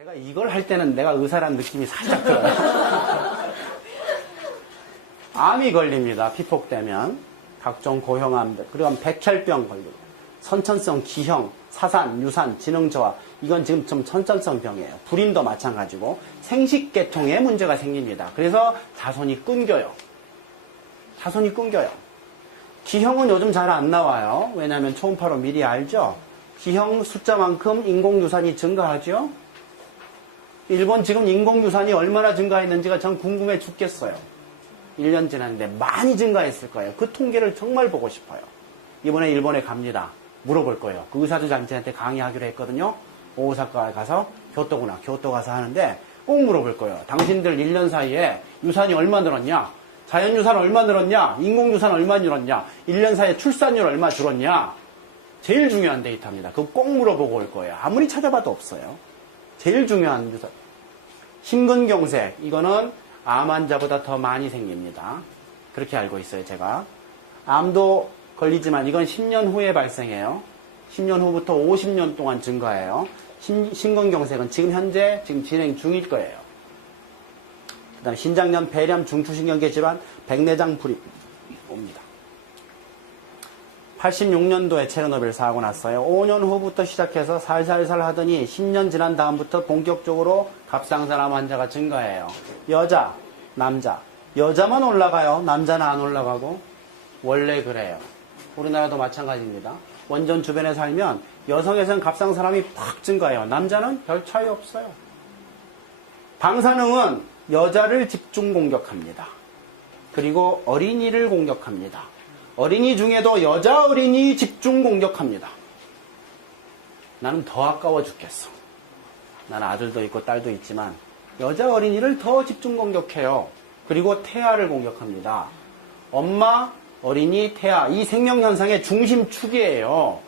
제가 이걸 할 때는 내가 의사라는 느낌이 살짝 들어요. 암이 걸립니다. 피폭되면. 각종 고형암들. 그리고 백혈병 걸리고. 선천성 기형, 사산, 유산, 지능저하. 이건 지금 좀 선천성 병이에요. 불임도 마찬가지고 생식계통에 문제가 생깁니다. 그래서 자손이 끊겨요. 자손이 끊겨요. 기형은 요즘 잘 안 나와요. 왜냐하면 초음파로 미리 알죠. 기형 숫자만큼 인공유산이 증가하죠. 일본 지금 인공유산이 얼마나 증가했는지가 전 궁금해 죽겠어요. 1년 지났는데 많이 증가했을 거예요. 그 통계를 정말 보고 싶어요. 이번에 일본에 갑니다. 물어볼 거예요. 그 의사들한테 강의하기로 했거든요. 오사카에 가서 교토 가서 하는데 꼭 물어볼 거예요. 당신들 1년 사이에 유산이 얼마 늘었냐? 자연유산 얼마 늘었냐? 인공유산 얼마 늘었냐? 1년 사이에 출산율 얼마 줄었냐? 제일 중요한 데이터입니다. 그거 꼭 물어보고 올 거예요. 아무리 찾아봐도 없어요. 제일 중요한 유산. 심근경색, 이거는 암 환자보다 더 많이 생깁니다. 그렇게 알고 있어요, 제가. 암도 걸리지만 이건 10년 후에 발생해요. 10년 후부터 50년 동안 증가해요. 심근경색은 지금 현재 진행 중일 거예요. 그 다음에 신장염, 폐렴, 중추신경계 질환, 백내장 불임 옵니다. 86년도에 체르노빌 사고 났어요. 5년 후부터 시작해서 살살살 하더니 10년 지난 다음부터 본격적으로 갑상선암 환자가 증가해요. 여자, 남자. 여자만 올라가요. 남자는 안 올라가고. 원래 그래요. 우리나라도 마찬가지입니다. 원전 주변에 살면 여성에서는 갑상선암이 팍 증가해요. 남자는 별 차이 없어요. 방사능은 여자를 집중 공격합니다. 그리고 어린이를 공격합니다. 어린이 중에도 여자 어린이 집중 공격합니다. 나는 더 아까워 죽겠어. 나는 아들도 있고 딸도 있지만 여자 어린이를 더 집중 공격해요. 그리고 태아를 공격합니다. 엄마, 어린이, 태아, 이 생명현상의 중심축이에요.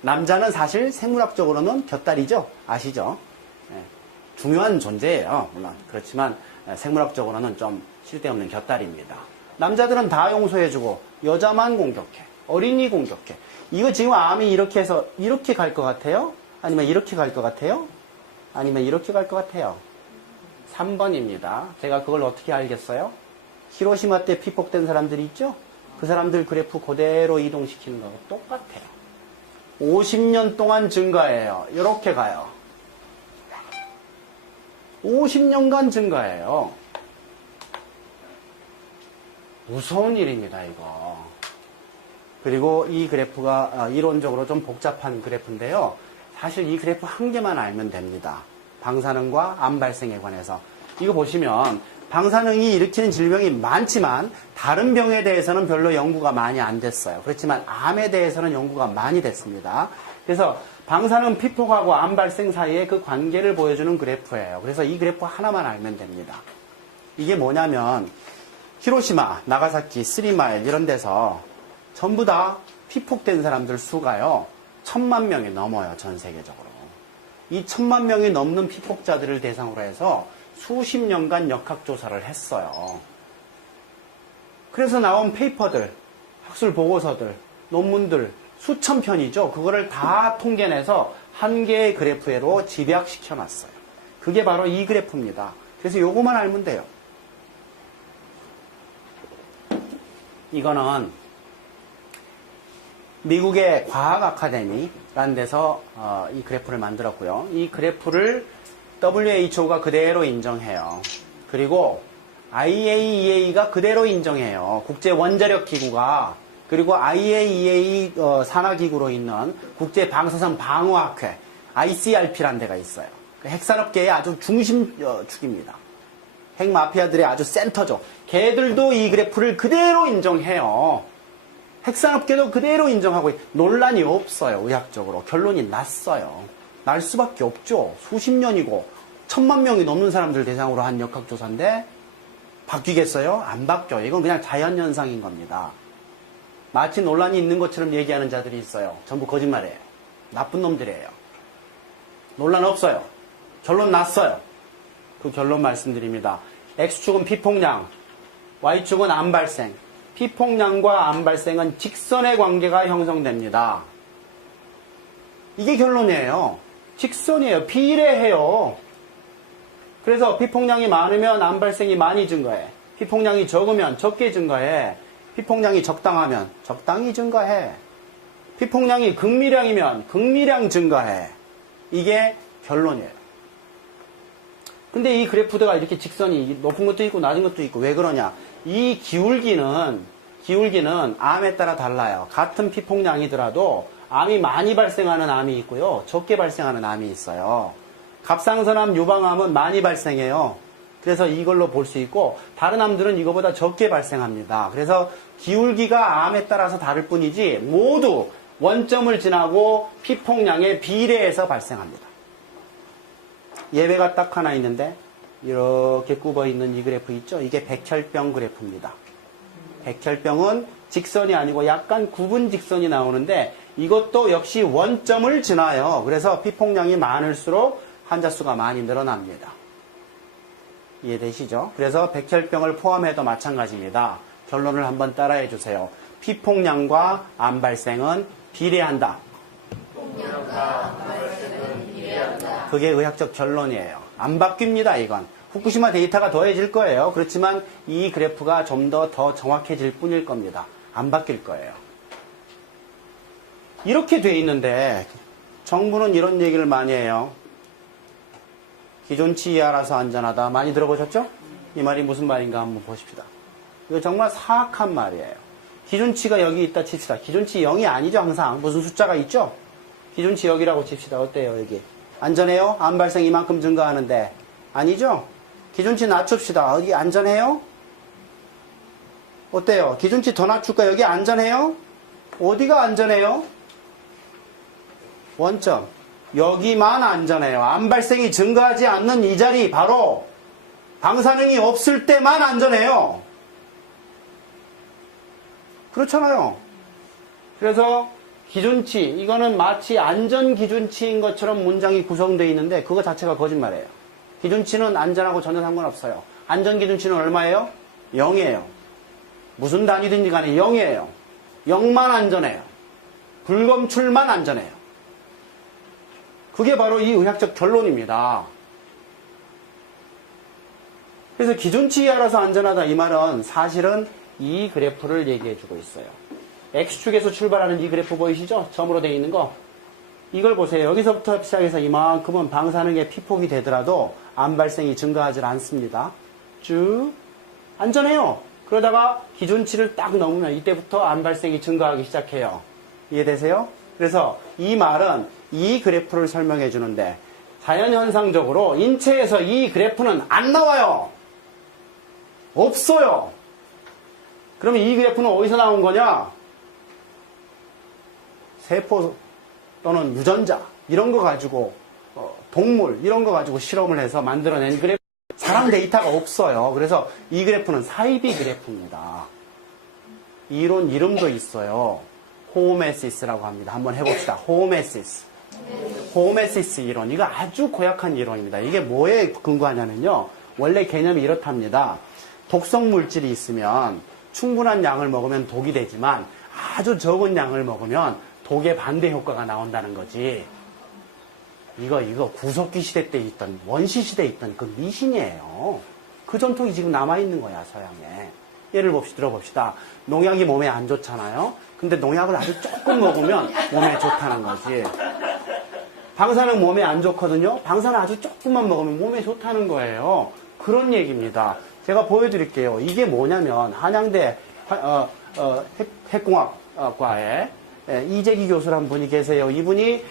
남자는 사실 생물학적으로는 곁다리죠. 아시죠? 네. 중요한 존재예요. 물론 그렇지만 생물학적으로는 좀 쓸데없는 곁다리입니다. 남자들은 다 용서해주고 여자만 공격해. 어린이 공격해. 이거 지금 암이 이렇게 해서 이렇게 갈 것 같아요? 아니면 이렇게 갈 것 같아요? 아니면 이렇게 갈 것 같아요? 3번입니다. 제가 그걸 어떻게 알겠어요? 히로시마 때 피폭된 사람들이 있죠? 그 사람들 그래프 그대로 이동시키는 거하고 똑같아요. 50년 동안 증가해요. 이렇게 가요. 50년간 증가해요. 무서운 일입니다, 이거. 그리고 이 그래프가 이론적으로 좀 복잡한 그래프인데요. 사실 이 그래프 한 개만 알면 됩니다. 방사능과 암 발생에 관해서. 이거 보시면 방사능이 일으키는 질병이 많지만 다른 병에 대해서는 별로 연구가 많이 안 됐어요. 그렇지만 암에 대해서는 연구가 많이 됐습니다. 그래서 방사능 피폭하고 암 발생 사이에 그 관계를 보여주는 그래프예요. 그래서 이 그래프 하나만 알면 됩니다. 이게 뭐냐면 히로시마, 나가사키, 스리마일 이런 데서 전부 다 피폭된 사람들 수가요. 1000만 명이 넘어요. 전 세계적으로. 이 1000만 명이 넘는 피폭자들을 대상으로 해서 수십 년간 역학조사를 했어요. 그래서 나온 페이퍼들, 학술 보고서들, 논문들 수천 편이죠. 그거를 다 통계내서 한 개의 그래프로 집약시켜놨어요. 그게 바로 이 그래프입니다. 그래서 요거만 알면 돼요. 이거는 미국의 과학 아카데미라는 데서 이 그래프를 만들었고요. 이 그래프를 WHO가 그대로 인정해요. 그리고 IAEA가 그대로 인정해요. 국제 원자력 기구가. 그리고 IAEA 산하기구로 있는 국제 방사선 방어학회 ICRP라는 데가 있어요. 핵산업계의 아주 중심축입니다. 핵마피아들의 아주 센터죠. 걔들도 이 그래프를 그대로 인정해요. 핵산업계도 그대로 인정하고 논란이 없어요. 의학적으로. 결론이 났어요. 날 수밖에 없죠. 수십 년이고 1000만 명이 넘는 사람들 대상으로 한 역학조사인데 바뀌겠어요? 안 바뀌어요. 이건 그냥 자연현상인 겁니다. 마치 논란이 있는 것처럼 얘기하는 자들이 있어요. 전부 거짓말이에요. 나쁜 놈들이에요. 논란 없어요. 결론 났어요. 그 결론 말씀드립니다. X축은 피폭량, Y축은 암 발생. 피폭량과 암 발생은 직선의 관계가 형성됩니다. 이게 결론이에요. 직선이에요. 비례해요. 그래서 피폭량이 많으면 암 발생이 많이 증가해. 피폭량이 적으면 적게 증가해. 피폭량이 적당하면 적당히 증가해. 피폭량이 극미량이면 극미량 증가해. 이게 결론이에요. 근데 이 그래프가 이렇게 직선이 높은 것도 있고 낮은 것도 있고 왜 그러냐? 이 기울기는 암에 따라 달라요. 같은 피폭량이더라도 암이 많이 발생하는 암이 있고요. 적게 발생하는 암이 있어요. 갑상선암, 유방암은 많이 발생해요. 그래서 이걸로 볼 수 있고 다른 암들은 이거보다 적게 발생합니다. 그래서 기울기가 암에 따라서 다를 뿐이지 모두 원점을 지나고 피폭량에 비례해서 발생합니다. 예외가 딱 하나 있는데 이렇게 굽어있는 이 그래프 있죠? 이게 백혈병 그래프입니다. 백혈병은 직선이 아니고 약간 굽은 직선이 나오는데 이것도 역시 원점을 지나요. 그래서 피폭량이 많을수록 환자 수가 많이 늘어납니다. 이해되시죠? 그래서 백혈병을 포함해도 마찬가지입니다. 결론을 한번 따라해 주세요. 피폭량과 암 발생은 비례한다. 그게 의학적 결론이에요. 안 바뀝니다, 이건. 후쿠시마 데이터가 더해질 거예요. 그렇지만 이 그래프가 좀 더 정확해질 뿐일 겁니다. 안 바뀔 거예요. 이렇게 돼 있는데 정부는 이런 얘기를 많이 해요. 기존치 이하라서 안전하다. 많이 들어보셨죠? 이 말이 무슨 말인가 한번 보십시다. 이거 정말 사악한 말이에요. 기준치가 여기 있다 칩시다. 기준치 0이 아니죠, 항상. 무슨 숫자가 있죠? 기준치 여기라고 칩시다. 어때요, 여기? 안전해요? 암 발생 이만큼 증가하는데. 아니죠? 기준치 낮춥시다. 여기 안전해요? 어때요? 기준치 더 낮출까? 여기 안전해요? 어디가 안전해요? 원점. 여기만 안전해요. 암 발생이 증가하지 않는 이 자리, 바로 방사능이 없을 때만 안전해요. 그렇잖아요. 그래서 기준치, 이거는 마치 안전기준치인 것처럼 문장이 구성되어 있는데 그거 자체가 거짓말이에요. 기준치는 안전하고 전혀 상관없어요. 안전기준치는 얼마예요? 0이에요. 무슨 단위든지 간에 0이에요. 0만 안전해요. 불검출만 안전해요. 그게 바로 이 의학적 결론입니다. 그래서 기준치 이하라서 안전하다 이 말은 사실은 이 그래프를 얘기해주고 있어요. X축에서 출발하는 이 그래프 보이시죠? 점으로 되어 있는 거. 이걸 보세요. 여기서부터 시작해서 이만큼은 방사능의 피폭이 되더라도 암 발생이 증가하지 않습니다. 쭉 안전해요. 그러다가 기준치를 딱 넘으면 이때부터 암 발생이 증가하기 시작해요. 이해되세요? 그래서 이 말은 이 그래프를 설명해 주는데 자연현상적으로 인체에서 이 그래프는 안 나와요. 없어요. 그러면 이 그래프는 어디서 나온 거냐? 세포 또는 유전자 이런 거 가지고 동물 이런 거 가지고 실험을 해서 만들어낸 그래프. 사람 데이터가 없어요. 그래서 이 그래프는 사이비 그래프입니다. 이론 이름도 있어요. 호메시스라고 합니다. 한번 해봅시다. 호메시스. 호메시스 이론. 이거 아주 고약한 이론입니다. 이게 뭐에 근거하냐면요. 원래 개념이 이렇답니다. 독성 물질이 있으면 충분한 양을 먹으면 독이 되지만 아주 적은 양을 먹으면 독의 반대 효과가 나온다는 거지. 이거 구석기 시대 때 있던, 원시 시대에 있던 그 미신이에요. 그 전통이 지금 남아있는 거야, 서양에. 예를 들어봅시다. 농약이 몸에 안 좋잖아요. 근데 농약을 아주 조금 먹으면 몸에 좋다는 거지. 방사능 몸에 안 좋거든요. 방사능 아주 조금만 먹으면 몸에 좋다는 거예요. 그런 얘기입니다. 제가 보여드릴게요. 이게 뭐냐면 한양대 핵공학과에 이재기 교수란 분이 계세요. 이분이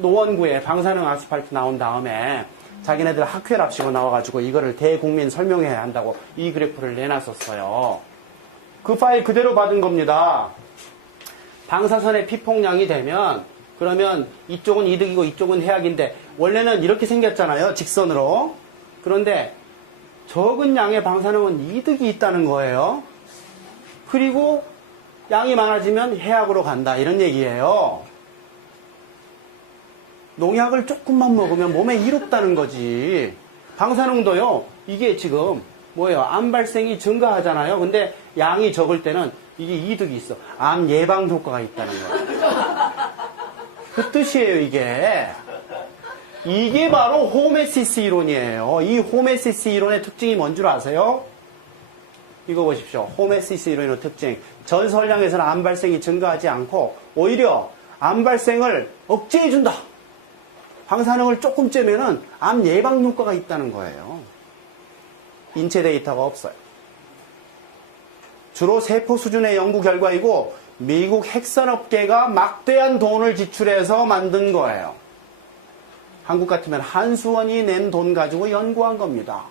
노원구에 방사능 아스팔트 나온 다음에 자기네들 학회랍시고 나와가지고 이거를 대국민 설명해야 한다고 이 그래프를 내놨었어요. 그 파일 그대로 받은 겁니다. 방사선의 피폭량이 되면 그러면 이쪽은 이득이고 이쪽은 해악인데 원래는 이렇게 생겼잖아요. 직선으로. 그런데 적은 양의 방사능은 이득이 있다는 거예요. 그리고 양이 많아지면 해악으로 간다. 이런 얘기예요. 농약을 조금만 먹으면 몸에 이롭다는 거지. 방사능도요. 이게 지금 뭐예요? 암 발생이 증가하잖아요. 근데 양이 적을 때는 이게 이득이 있어. 암 예방 효과가 있다는 거예요. 그 뜻이에요, 이게. 이게 바로 호메시스 이론이에요. 이 호메시스 이론의 특징이 뭔 줄 아세요? 이거 보십시오. 호메시스 이론의 특징. 전설량에서는 암 발생이 증가하지 않고 오히려 암 발생을 억제해준다. 방사능을 조금 쬐면은 암 예방 효과가 있다는 거예요. 인체 데이터가 없어요. 주로 세포 수준의 연구 결과이고 미국 핵산업계가 막대한 돈을 지출해서 만든 거예요. 한국 같으면 한수원이 낸 돈 가지고 연구한 겁니다.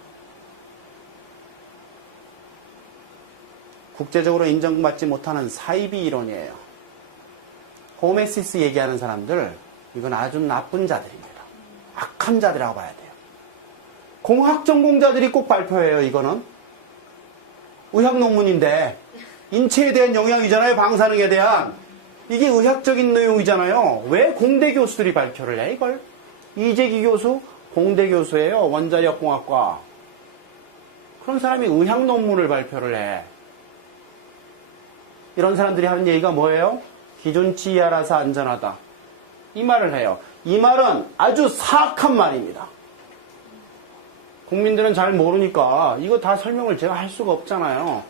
국제적으로 인정받지 못하는 사이비 이론이에요. 호메시스 얘기하는 사람들, 이건 아주 나쁜 자들입니다. 악한 자들이라고 봐야 돼요. 공학 전공자들이 꼭 발표해요, 이거는. 의학 논문인데, 인체에 대한 영향이잖아요, 방사능에 대한. 이게 의학적인 내용이잖아요. 왜 공대 교수들이 발표를 해, 이걸? 이재기 교수, 공대 교수예요, 원자력공학과. 그런 사람이 의학 논문을 발표를 해. 이런 사람들이 하는 얘기가 뭐예요? 기준치 이하라서 안전하다. 이 말을 해요. 이 말은 아주 사악한 말입니다. 국민들은 잘 모르니까 이거 다 설명을 제가 할 수가 없잖아요.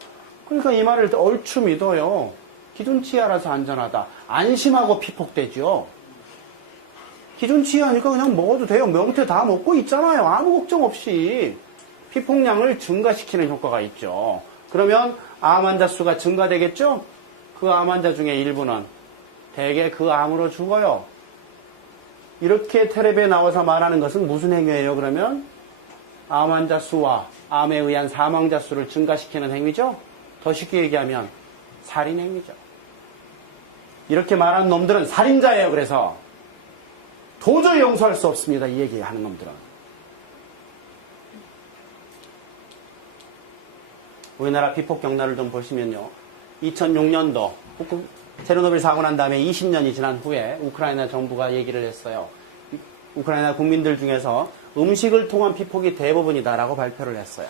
그러니까 이 말을 얼추 믿어요. 기준치 이하라서 안전하다. 안심하고 피폭되죠. 기준치 이하니까 그냥 먹어도 돼요. 명태 다 먹고 있잖아요. 아무 걱정 없이. 피폭량을 증가시키는 효과가 있죠. 그러면 암 환자 수가 증가되겠죠? 그 암 환자 중에 일부는 대개 그 암으로 죽어요. 이렇게 텔레비에 나와서 말하는 것은 무슨 행위예요, 그러면? 암 환자 수와 암에 의한 사망자 수를 증가시키는 행위죠? 더 쉽게 얘기하면 살인 행위죠. 이렇게 말하는 놈들은 살인자예요, 그래서. 도저히 용서할 수 없습니다, 이 얘기하는 놈들은. 우리나라 피폭 경로를 좀 보시면요. 2006년도 체르노빌 사고 난 다음에 20년이 지난 후에 우크라이나 정부가 얘기를 했어요. 우크라이나 국민들 중에서 음식을 통한 피폭이 대부분이다라고 발표를 했어요.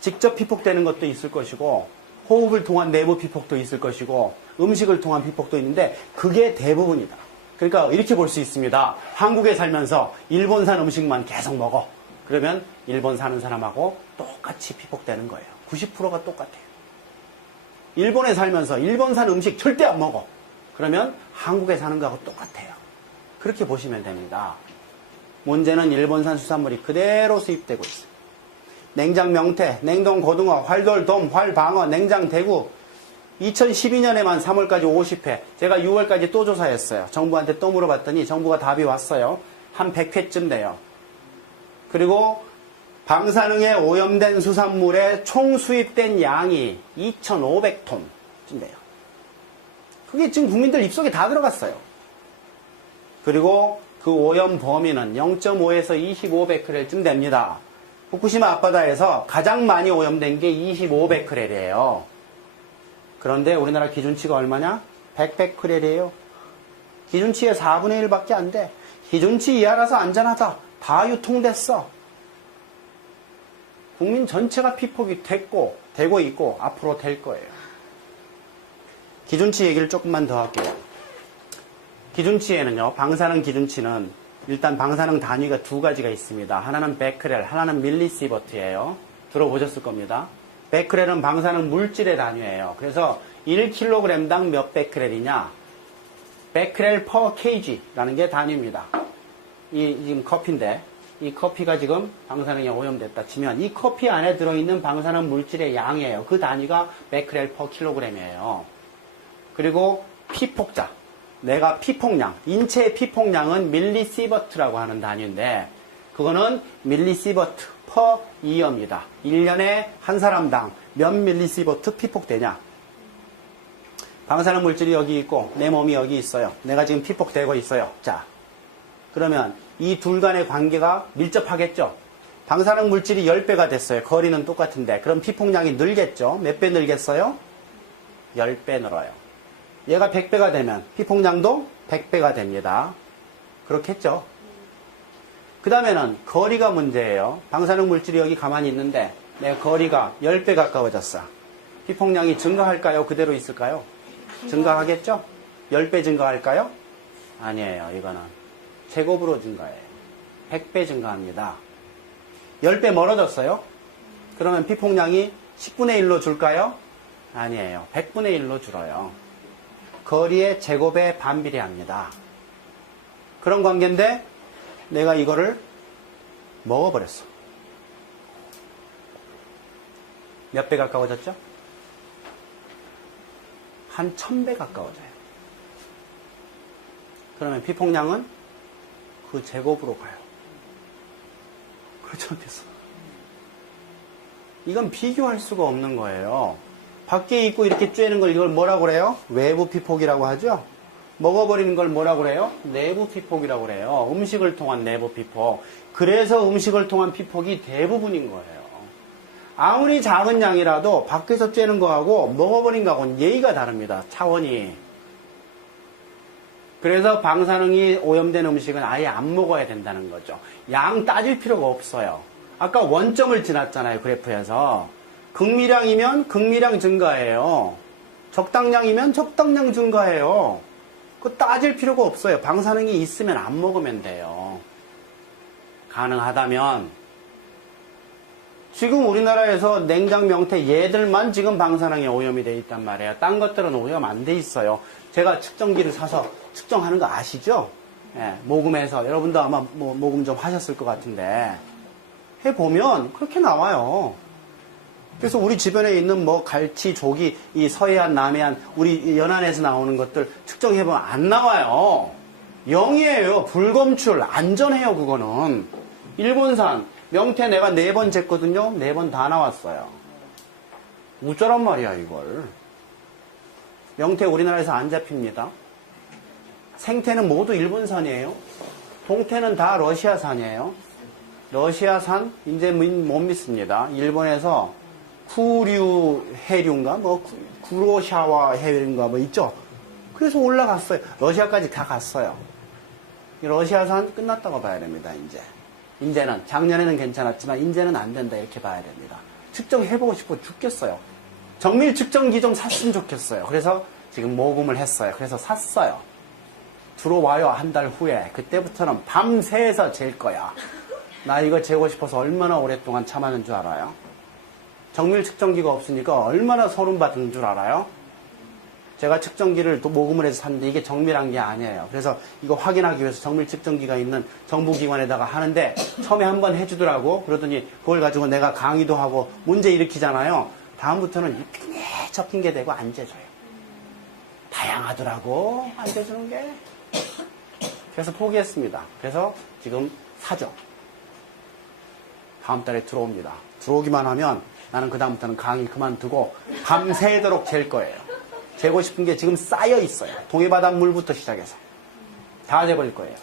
직접 피폭되는 것도 있을 것이고 호흡을 통한 내부 피폭도 있을 것이고 음식을 통한 피폭도 있는데 그게 대부분이다. 그러니까 이렇게 볼 수 있습니다. 한국에 살면서 일본산 음식만 계속 먹어. 그러면 일본 사는 사람하고 똑같이 피폭되는 거예요. 90%가 똑같아요. 일본에 살면서 일본산 음식 절대 안 먹어. 그러면 한국에 사는 거하고 똑같아요. 그렇게 보시면 됩니다. 문제는 일본산 수산물이 그대로 수입되고 있어요. 냉장 명태, 냉동 고등어, 활돌, 돔, 활방어, 냉장 대구 2012년에만 3월까지 50회 제가 6월까지 또 조사했어요. 정부한테 또 물어봤더니 정부가 답이 왔어요. 한 100회쯤 돼요. 그리고 방사능에 오염된 수산물의 총 수입된 양이 2,500톤쯤 돼요. 그게 지금 국민들 입속에 다 들어갔어요. 그리고 그 오염 범위는 0.5에서 25베크렐쯤 됩니다. 후쿠시마 앞바다에서 가장 많이 오염된 게 25베크렐이에요. 그런데 우리나라 기준치가 얼마냐? 100베크렐이에요. 기준치의 4분의 1밖에 안 돼. 기준치 이하라서 안전하다. 다 유통됐어. 국민 전체가 피폭이 되고 있고 앞으로 될 거예요. 기준치 얘기를 조금만 더 할게요. 기준치에는요, 방사능 기준치는 일단 방사능 단위가 두 가지가 있습니다. 하나는 베크렐, 하나는 밀리시버트예요. 들어보셨을 겁니다. 베크렐은 방사능 물질의 단위예요. 그래서 1kg당 몇 베크렐이냐? 베크렐 per kg라는 게 단위입니다. 이 지금 커피인데 이 커피가 지금 방사능에 오염됐다 치면 이 커피 안에 들어있는 방사능 물질의 양이에요. 그 단위가 베크렐 per kg이에요. 그리고 피폭자, 내가 피폭량, 인체의 피폭량은 밀리시버트라고 하는 단위인데 그거는 밀리시버트 per year입니다. 1년에 한 사람당 몇 밀리시버트 피폭되냐. 방사능 물질이 여기 있고 내 몸이 여기 있어요. 내가 지금 피폭되고 있어요. 자, 그러면 이 둘 간의 관계가 밀접하겠죠. 방사능 물질이 10배가 됐어요. 거리는 똑같은데 그럼 피폭량이 늘겠죠. 몇 배 늘겠어요? 10배 늘어요. 얘가 100배가 되면 피폭량도 100배가 됩니다. 그렇겠죠. 그 다음에는 거리가 문제예요. 방사능 물질이 여기 가만히 있는데 내 거리가 10배 가까워졌어. 피폭량이 증가할까요? 그대로 있을까요? 증가하겠죠? 10배 증가할까요? 아니에요. 이거는 제곱으로 증가해요. 100배 증가합니다. 10배 멀어졌어요? 그러면 피폭량이 10분의 1로 줄까요? 아니에요. 100분의 1로 줄어요. 거리의 제곱에 반비례합니다. 그런 관계인데 내가 이거를 먹어버렸어. 몇 배 가까워졌죠? 한 1000배 가까워져요. 그러면 피폭량은 그 제곱으로 가요. 그렇지 않겠어? 이건 비교할 수가 없는 거예요. 밖에 있고 이렇게 쬐는 걸 이걸 뭐라고 그래요? 외부 피폭이라고 하죠? 먹어버리는 걸 뭐라고 그래요? 내부 피폭이라고 그래요. 음식을 통한 내부 피폭. 그래서 음식을 통한 피폭이 대부분인 거예요. 아무리 작은 양이라도 밖에서 쬐는 거하고 먹어버린 거하고는 예의가 다릅니다. 차원이. 그래서 방사능이 오염된 음식은 아예 안 먹어야 된다는 거죠. 양 따질 필요가 없어요. 아까 원점을 지났잖아요. 그래프에서. 극미량이면 극미량 증가해요. 적당량이면 적당량 증가해요. 그거 따질 필요가 없어요. 방사능이 있으면 안 먹으면 돼요. 가능하다면 지금 우리나라에서 냉장 명태 얘들만 지금 방사능에 오염이 돼 있단 말이에요. 딴 것들은 오염 안 돼 있어요. 제가 측정기를 사서 측정하는 거 아시죠? 예, 모금해서 여러분도 아마 모금 좀 하셨을 것 같은데 해보면 그렇게 나와요. 그래서 우리 주변에 있는 뭐 갈치, 조기, 이 서해안, 남해안, 우리 연안에서 나오는 것들 측정해보면 안 나와요. 0이에요. 불검출. 안전해요, 그거는. 일본산, 명태 내가 4번 쟀거든요. 4번 다 나왔어요. 우쩌란 말이야, 이걸. 명태 우리나라에서 안 잡힙니다. 생태는 모두 일본산이에요. 동태는 다 러시아산이에요. 러시아산, 이제 못 믿습니다. 일본에서 쿠류 해류인가 구로샤와 해류인가 있죠. 그래서 올라갔어요. 러시아까지 다 갔어요. 러시아산 끝났다고 봐야 됩니다. 이제는 작년에는 괜찮았지만 이제는 안 된다 이렇게 봐야 됩니다. 측정해보고 싶어 죽겠어요. 정밀 측정기 좀 샀으면 좋겠어요. 그래서 지금 모금을 했어요. 그래서 샀어요. 들어와요. 한 달 후에. 그때부터는 밤새서 잴 거야. 나 이거 재고 싶어서 얼마나 오랫동안 참았는 줄 알아요? 정밀 측정기가 없으니까 얼마나 소름받은 줄 알아요? 제가 측정기를 또 모금을 해서 샀는데 이게 정밀한 게 아니에요. 그래서 이거 확인하기 위해서 정밀 측정기가 있는 정부기관에다가 하는데 처음에 한번 해주더라고. 그러더니 그걸 가지고 내가 강의도 하고 문제 일으키잖아요. 다음부터는 이 핑계 저 핑계 대고 안 재줘요. 다양하더라고 안 재주는 게. 그래서 포기했습니다. 그래서 지금 사죠. 다음 달에 들어옵니다. 들어오기만 하면 나는 그 다음부터는 강의 그만두고 밤새도록 잴 거예요. 재고 싶은 게 지금 쌓여 있어요. 동해바닷물부터 시작해서 다 재버릴 거예요.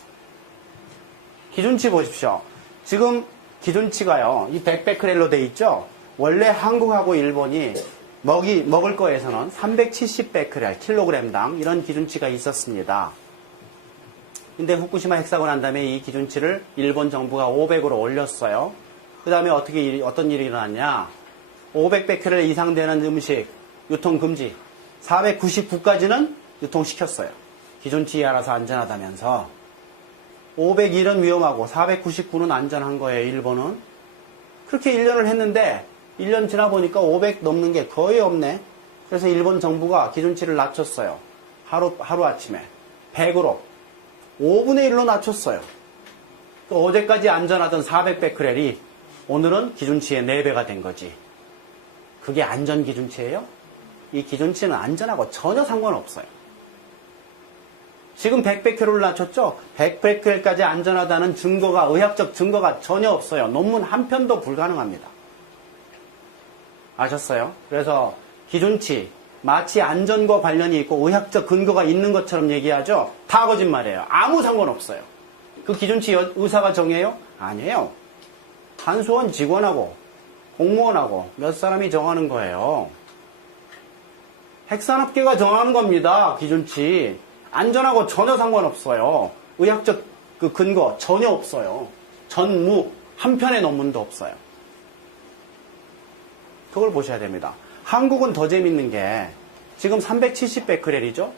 기준치 보십시오. 지금 기준치가요. 이 100베크렐로 돼 있죠. 원래 한국하고 일본이 먹을 거에서는 370베크렐 킬로그램당 이런 기준치가 있었습니다. 근데 후쿠시마 핵사고 난 다음에 이 기준치를 일본 정부가 500으로 올렸어요. 그 다음에 어떤 일이 일어났냐. 500베크렐 이상 되는 음식 유통 금지. 499까지는 유통시켰어요. 기준치에 알아서 안전하다면서. 501은 위험하고 499는 안전한 거예요, 일본은. 그렇게 1년을 했는데 1년 지나 보니까 500 넘는 게 거의 없네. 그래서 일본 정부가 기준치를 낮췄어요. 하루아침에 100으로 5분의 1로 낮췄어요. 또 어제까지 안전하던 400베크렐이 오늘은 기준치의 4배가 된 거지. 그게 안전 기준치예요? 이 기준치는 안전하고 전혀 상관없어요. 지금 100베크렐을 낮췄죠? 100베크렐까지 안전하다는 증거가, 의학적 증거가 전혀 없어요. 논문 한 편도 불가능합니다. 아셨어요? 그래서 기준치, 마치 안전과 관련이 있고 의학적 근거가 있는 것처럼 얘기하죠? 다 거짓말이에요. 아무 상관없어요. 그 기준치 의사가 정해요? 아니에요. 한수원 직원하고 공무원하고 몇 사람이 정하는 거예요. 핵산업계가 정하는 겁니다. 기준치. 안전하고 전혀 상관없어요. 의학적 그 근거 전혀 없어요. 전무 한 편의 논문도 없어요. 그걸 보셔야 됩니다. 한국은 더 재밌는 게 지금 370베크렐이죠.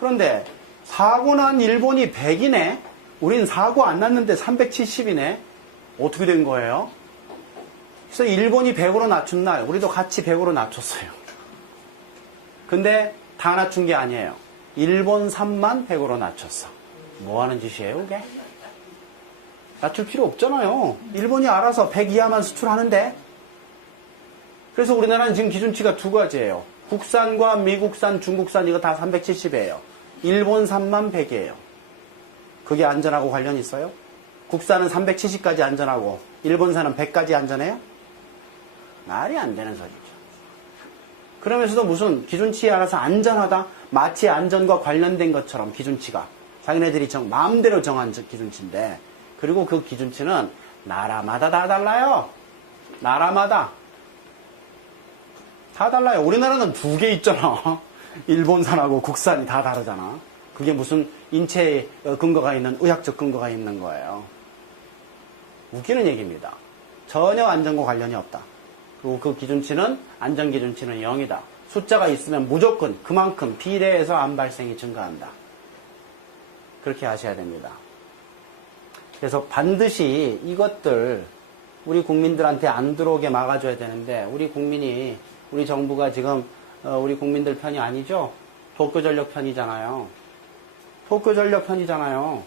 그런데 사고 난 일본이 100이네. 우린 사고 안 났는데 370이네. 어떻게 된 거예요? 그래서 일본이 100으로 낮춘 날 우리도 같이 100으로 낮췄어요. 근데 다 낮춘 게 아니에요. 일본 3만 100으로 낮췄어. 뭐 하는 짓이에요, 그게? 낮출 필요 없잖아요. 일본이 알아서 100 이하만 수출하는데. 그래서 우리나라는 지금 기준치가 두 가지예요. 국산과 미국산, 중국산 이거 다 370이에요. 일본 3만 100이에요. 그게 안전하고 관련이 있어요? 국산은 370까지 안전하고 일본산은 100까지 안전해요? 말이 안 되는 소리죠. 그러면서도 무슨 기준치에 알아서 안전하다? 마치 안전과 관련된 것처럼 기준치가 자기네들이 마음대로 정한 기준치인데, 그리고 그 기준치는 나라마다 다 달라요. 나라마다 다 달라요. 우리나라는 두 개 있잖아. 일본산하고 국산이 다 다르잖아. 그게 무슨 인체에 근거가 있는, 의학적 근거가 있는 거예요. 웃기는 얘기입니다. 전혀 안전과 관련이 없다. 그리고 그 기준치는, 안전기준치는 0이다. 숫자가 있으면 무조건 그만큼 비례해서 암 발생이 증가한다. 그렇게 아셔야 됩니다. 그래서 반드시 이것들 우리 국민들한테 안 들어오게 막아줘야 되는데, 우리 정부가 지금 우리 국민들 편이 아니죠? 도쿄전력 편이잖아요. 도쿄전력 편이잖아요.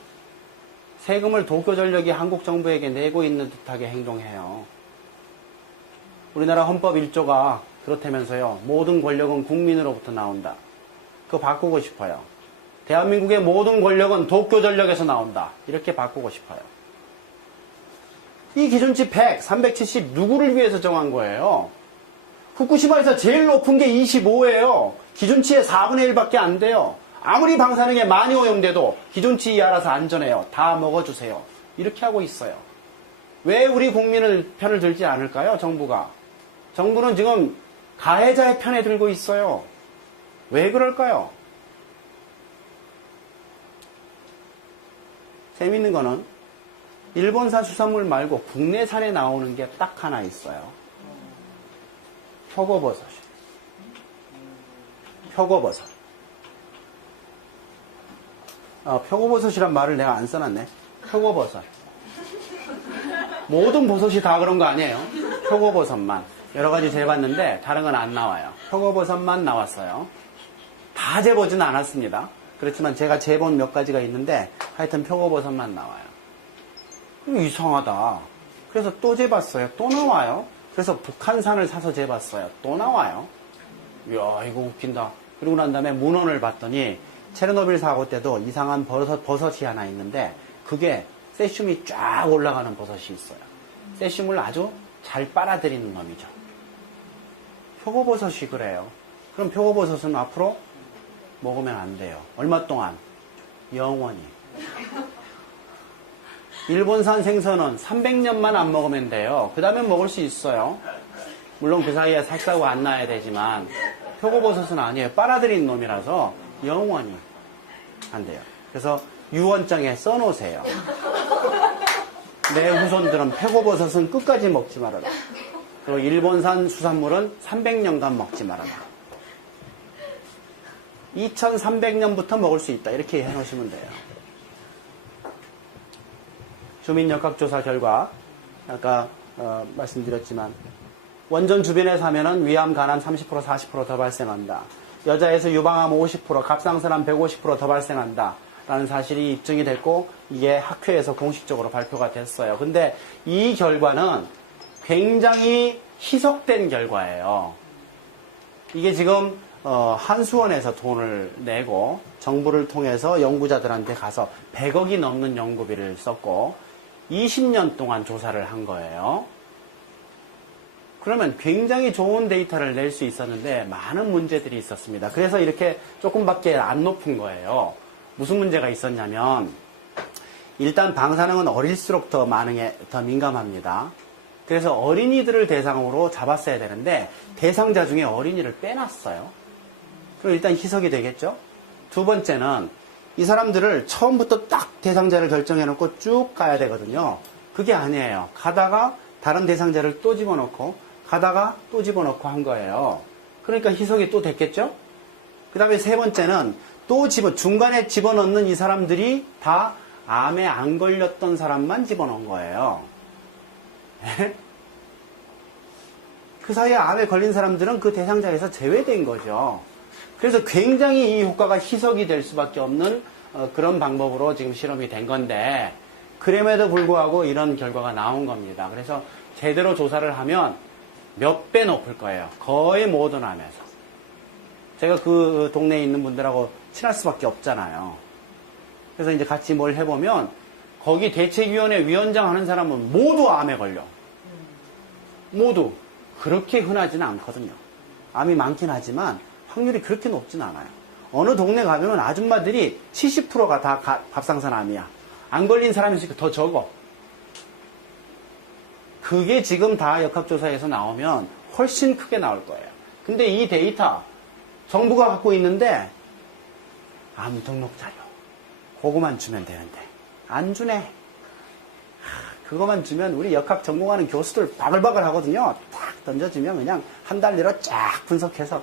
세금을 도쿄전력이 한국 정부에게 내고 있는 듯하게 행동해요. 우리나라 헌법 1조가 그렇다면서요. 모든 권력은 국민으로부터 나온다. 그거 바꾸고 싶어요. 대한민국의 모든 권력은 도쿄전력에서 나온다. 이렇게 바꾸고 싶어요. 이 기준치 100, 370 누구를 위해서 정한 거예요? 후쿠시마에서 제일 높은 게 25예요. 기준치의 4분의 1밖에 안 돼요. 아무리 방사능에 많이 오염돼도 기준치 이하라서 안전해요. 다 먹어주세요. 이렇게 하고 있어요. 왜 우리 국민을 편을 들지 않을까요? 정부는 지금 가해자의 편에 들고 있어요. 왜 그럴까요? 재밌는 거는 일본산 수산물 말고 국내산에 나오는 게 딱 하나 있어요. 표고버섯. 표고버섯. 표고버섯이란 말을 내가 안 써놨네. 표고버섯. 모든 버섯이 다 그런 거 아니에요. 표고버섯만. 여러 가지 재봤는데 다른 건 안 나와요. 표고버섯만 나왔어요. 다 재보진 않았습니다. 그렇지만 제가 재본 몇 가지가 있는데 하여튼 표고버섯만 나와요. 이상하다. 그래서 또 재봤어요. 또 나와요. 그래서 북한산을 사서 재봤어요. 또 나와요. 이야, 이거 웃긴다. 그러고 난 다음에 문헌을 봤더니 체르노빌 사고 때도 이상한 버섯이 하나 있는데 그게 세슘이 쫙 올라가는 버섯이 있어요. 세슘을 아주 잘 빨아들이는 놈이죠. 표고버섯이 그래요. 그럼 표고버섯은 앞으로 먹으면 안 돼요. 얼마 동안? 영원히. 일본산 생선은 300년만 안 먹으면 돼요. 그 다음에 먹을 수 있어요. 물론 그 사이에 살사고 안 나야 되지만 표고버섯은 아니에요. 빨아들인 놈이라서 영원히 안 돼요. 그래서 유언장에 써놓으세요. 내 후손들은 표고버섯은 끝까지 먹지 말아라. 그리고 일본산 수산물은 300년간 먹지 말아라. 2300년부터 먹을 수 있다. 이렇게 해놓으시면 돼요. 주민역학조사 결과 아까 말씀드렸지만 원전 주변에 사면은 위암, 간암 30%, 40% 더 발생한다. 여자에서 유방암 50%, 갑상선암 150% 더 발생한다. 라는 사실이 입증이 됐고 이게 학회에서 공식적으로 발표가 됐어요. 근데 이 결과는 굉장히 희석된 결과예요. 이게 지금 한수원에서 돈을 내고 정부를 통해서 연구자들한테 가서 100억이 넘는 연구비를 썼고 20년 동안 조사를 한 거예요. 그러면 굉장히 좋은 데이터를 낼 수 있었는데 많은 문제들이 있었습니다. 그래서 이렇게 조금밖에 안 높은 거예요. 무슨 문제가 있었냐면 일단 방사능은 어릴수록 더 민감합니다. 그래서 어린이들을 대상으로 잡았어야 되는데 대상자 중에 어린이를 빼놨어요. 그럼 일단 희석이 되겠죠. 두 번째는 이 사람들을 처음부터 딱 대상자를 결정해놓고 쭉 가야 되거든요. 그게 아니에요. 가다가 다른 대상자를 또 집어넣고 가다가 또 집어넣고 한 거예요. 그러니까 희석이 또 됐겠죠. 그 다음에 세 번째는 또 중간에 집어넣는 이 사람들이 다 암에 안 걸렸던 사람만 집어넣은 거예요. 그 사이에 암에 걸린 사람들은 그 대상자에서 제외된 거죠. 그래서 굉장히 이 효과가 희석이 될 수밖에 없는 그런 방법으로 지금 실험이 된 건데, 그럼에도 불구하고 이런 결과가 나온 겁니다. 그래서 제대로 조사를 하면 몇 배 높을 거예요. 거의 모든 암에서. 제가 그 동네에 있는 분들하고 친할 수밖에 없잖아요. 그래서 이제 같이 뭘 해보면 거기 대책위원회 위원장 하는 사람은 모두 암에 걸려. 모두. 그렇게 흔하지는 않거든요. 암이 많긴 하지만 확률이 그렇게 높진 않아요. 어느 동네 가면 아줌마들이 70%가 다 갑상선 암이야. 안 걸린 사람이 더 적어. 그게 지금 다 역학조사에서 나오면 훨씬 크게 나올 거예요. 근데 이 데이터 정부가 갖고 있는데 암 등록 자료 그거만 주면 되는데 안 주네. 그거만 주면 우리 역학 전공하는 교수들 바글바글 하거든요. 딱 던져주면 그냥 한 달내로 쫙 분석해서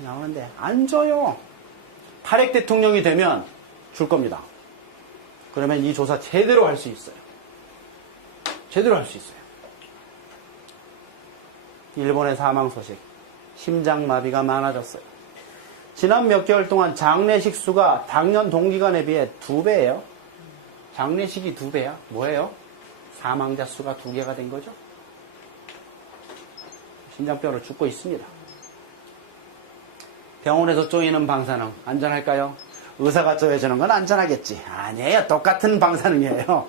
나오는데 안 줘요. 탈핵 대통령이 되면 줄 겁니다. 그러면 이 조사 제대로 할 수 있어요. 제대로 할 수 있어요. 일본의 사망 소식. 심장마비가 많아졌어요. 지난 몇 개월 동안 장례식 수가 작년 동기간에 비해 2배예요. 장례식이 2배야? 뭐예요? 사망자 수가 2개가 된 거죠. 심장병으로 죽고 있습니다. 병원에서 쪼이는 방사능 안전할까요? 의사가 쪼여주는 건 안전하겠지. 아니에요. 똑같은 방사능이에요.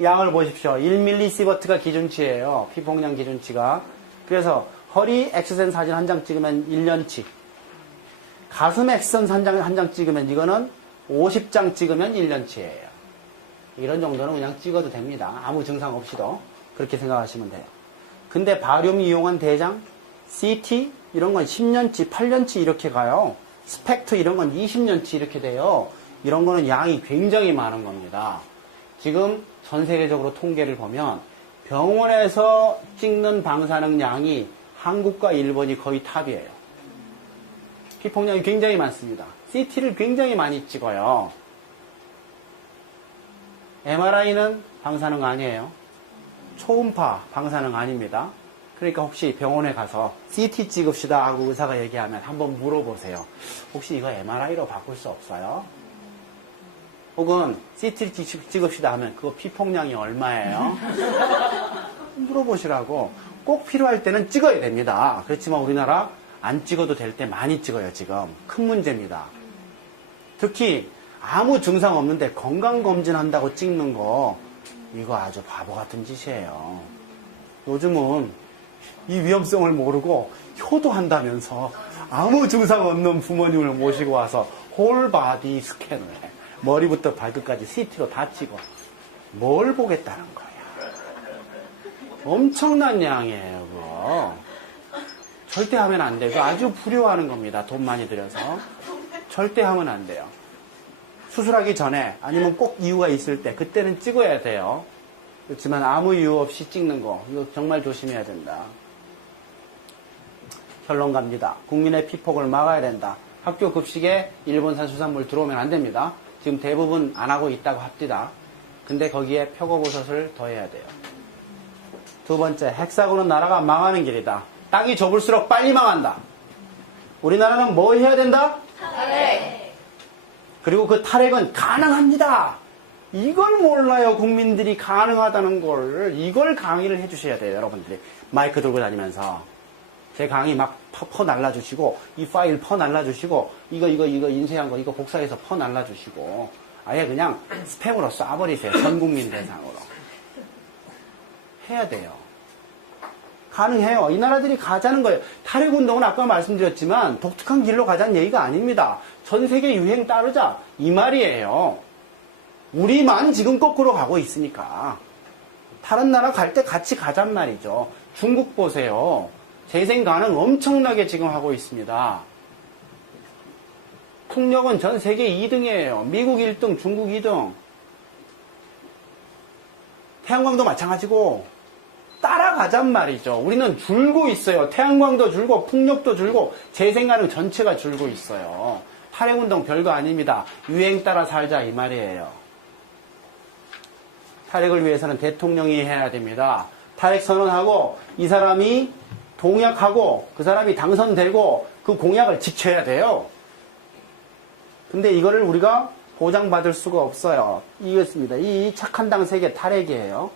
양을 보십시오. 1mS가 기준치예요. 피폭량 기준치가. 그래서 허리 엑스센 사진 한 장 찍으면 1년치. 가슴 엑스센 한 장 찍으면 이거는 50장 찍으면 1년치예요. 이런 정도는 그냥 찍어도 됩니다. 아무 증상 없이도. 그렇게 생각하시면 돼요. 근데 바륨 이용한 대장, CT 이런 건 10년치, 8년치 이렇게 가요. 스펙트 이런 건 20년치 이렇게 돼요. 이런 거는 양이 굉장히 많은 겁니다. 지금 전 세계적으로 통계를 보면 병원에서 찍는 방사능 양이 한국과 일본이 거의 탑이에요. 피폭량이 굉장히 많습니다. CT를 굉장히 많이 찍어요. MRI는 방사능 아니에요. 초음파 방사능 아닙니다. 그러니까 혹시 병원에 가서 CT 찍읍시다 하고 의사가 얘기하면 한번 물어보세요. 혹시 이거 MRI로 바꿀 수 없어요? 혹은 CT 찍읍시다 하면 그거 피폭량이 얼마예요? 물어보시라고. 꼭 필요할 때는 찍어야 됩니다. 그렇지만 우리나라 안 찍어도 될 때 많이 찍어요. 지금 큰 문제입니다. 특히 아무 증상 없는데 건강검진 한다고 찍는 거 이거 아주 바보 같은 짓이에요. 요즘은 이 위험성을 모르고 효도한다면서 아무 증상 없는 부모님을 모시고 와서 홀바디 스캔을 해. 머리부터 발끝까지 CT로 다 찍어. 뭘 보겠다는 거야. 엄청난 양이에요, 그거. 절대 하면 안 돼요. 아주 불효하는 겁니다. 돈 많이 들여서. 절대 하면 안 돼요. 수술하기 전에 아니면 꼭 이유가 있을 때 그때는 찍어야 돼요. 그렇지만 아무 이유 없이 찍는 거 이거 정말 조심해야 된다. 결론 갑니다. 국민의 피폭을 막아야 된다. 학교 급식에 일본산 수산물 들어오면 안 됩니다. 지금 대부분 안 하고 있다고 합디다. 근데 거기에 표고버섯을 더해야 돼요. 두 번째, 헥사곤은 나라가 망하는 길이다. 땅이 좁을수록 빨리 망한다. 우리나라는 뭐 해야 된다? 탈핵. 그리고 그 탈핵은 가능합니다. 이걸 몰라요. 국민들이 가능하다는 걸. 이걸 강의를 해주셔야 돼요. 여러분들이. 마이크 들고 다니면서. 제 강의 막 퍼 날라주시고 이 파일 퍼 날라주시고 이거 인쇄한 거 이거 복사해서 퍼 날라주시고 아예 그냥 스팸으로 쏴버리세요. 전 국민 대상으로. 해야 돼요. 가능해요. 이 나라들이 가자는 거예요. 탈핵운동은 아까 말씀드렸지만 독특한 길로 가자는 얘기가 아닙니다. 전 세계 유행 따르자 이 말이에요. 우리만 지금 거꾸로 가고 있으니까 다른 나라 갈 때 같이 가잔 말이죠. 중국 보세요. 재생 가능 엄청나게 지금 하고 있습니다. 풍력은 전 세계 2등이에요. 미국 1등, 중국 2등. 태양광도 마찬가지고 따라가잔 말이죠. 우리는 줄고 있어요. 태양광도 줄고 풍력도 줄고 재생 가능 전체가 줄고 있어요. 탈핵운동 별거 아닙니다. 유행 따라 살자 이 말이에요. 탈핵을 위해서는 대통령이 해야 됩니다. 탈핵 선언하고 이 사람이 동약하고 그 사람이 당선되고 그 공약을 지켜야 돼요. 근데 이거를 우리가 보장받을 수가 없어요. 이겼습니다. 이 착한 당 세계 탈핵이에요.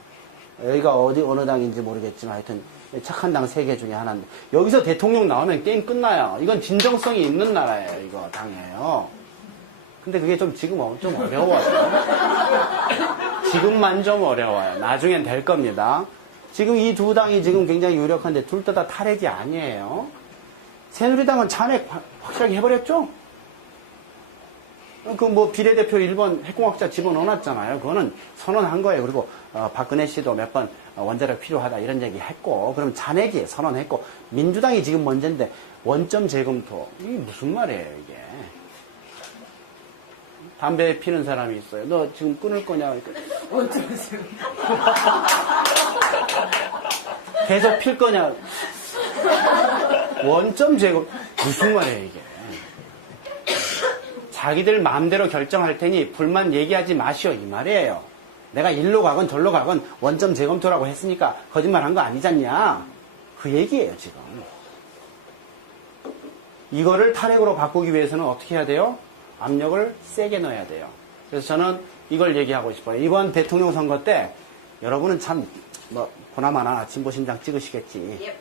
여기가 어느 당인지 모르겠지만 하여튼 착한 당 세 개 중에 하나인데 여기서 대통령 나오면 게임 끝나요. 이건 진정성이 있는 나라예요. 이거 당이에요. 근데 그게 지금 좀 어려워요. 지금만 좀 어려워요. 나중엔 될 겁니다. 지금 이 두 당이 지금 굉장히 유력한데 둘 다 탈핵이 아니에요. 새누리당은 잔핵 확실하게 해버렸죠? 비례대표 1번 핵공학자 집어넣어놨잖아요. 그거는 선언한 거예요. 그리고 박근혜 씨도 몇 번 원자력 필요하다 이런 얘기 했고, 그럼 잔핵이 선언했고, 민주당이 지금 문제인데 원점 재검토. 이게 무슨 말이에요, 이게. 담배 피는 사람이 있어요. 너 지금 끊을 거냐? 원점 재검토. 계속 필 거냐? 원점 재검토. 무슨 말이에요, 이게. 자기들 마음대로 결정할 테니 불만 얘기하지 마시오 이 말이에요. 내가 일로 가건 절로 가건 원점 재검토라고 했으니까 거짓말한 거 아니잖냐. 그 얘기예요 지금. 이거를 탈핵으로 바꾸기 위해서는 어떻게 해야 돼요? 압력을 세게 넣어야 돼요. 그래서 저는 이걸 얘기하고 싶어요. 이번 대통령 선거 때 여러분은 참 보나마나 진보신당 찍으시겠지.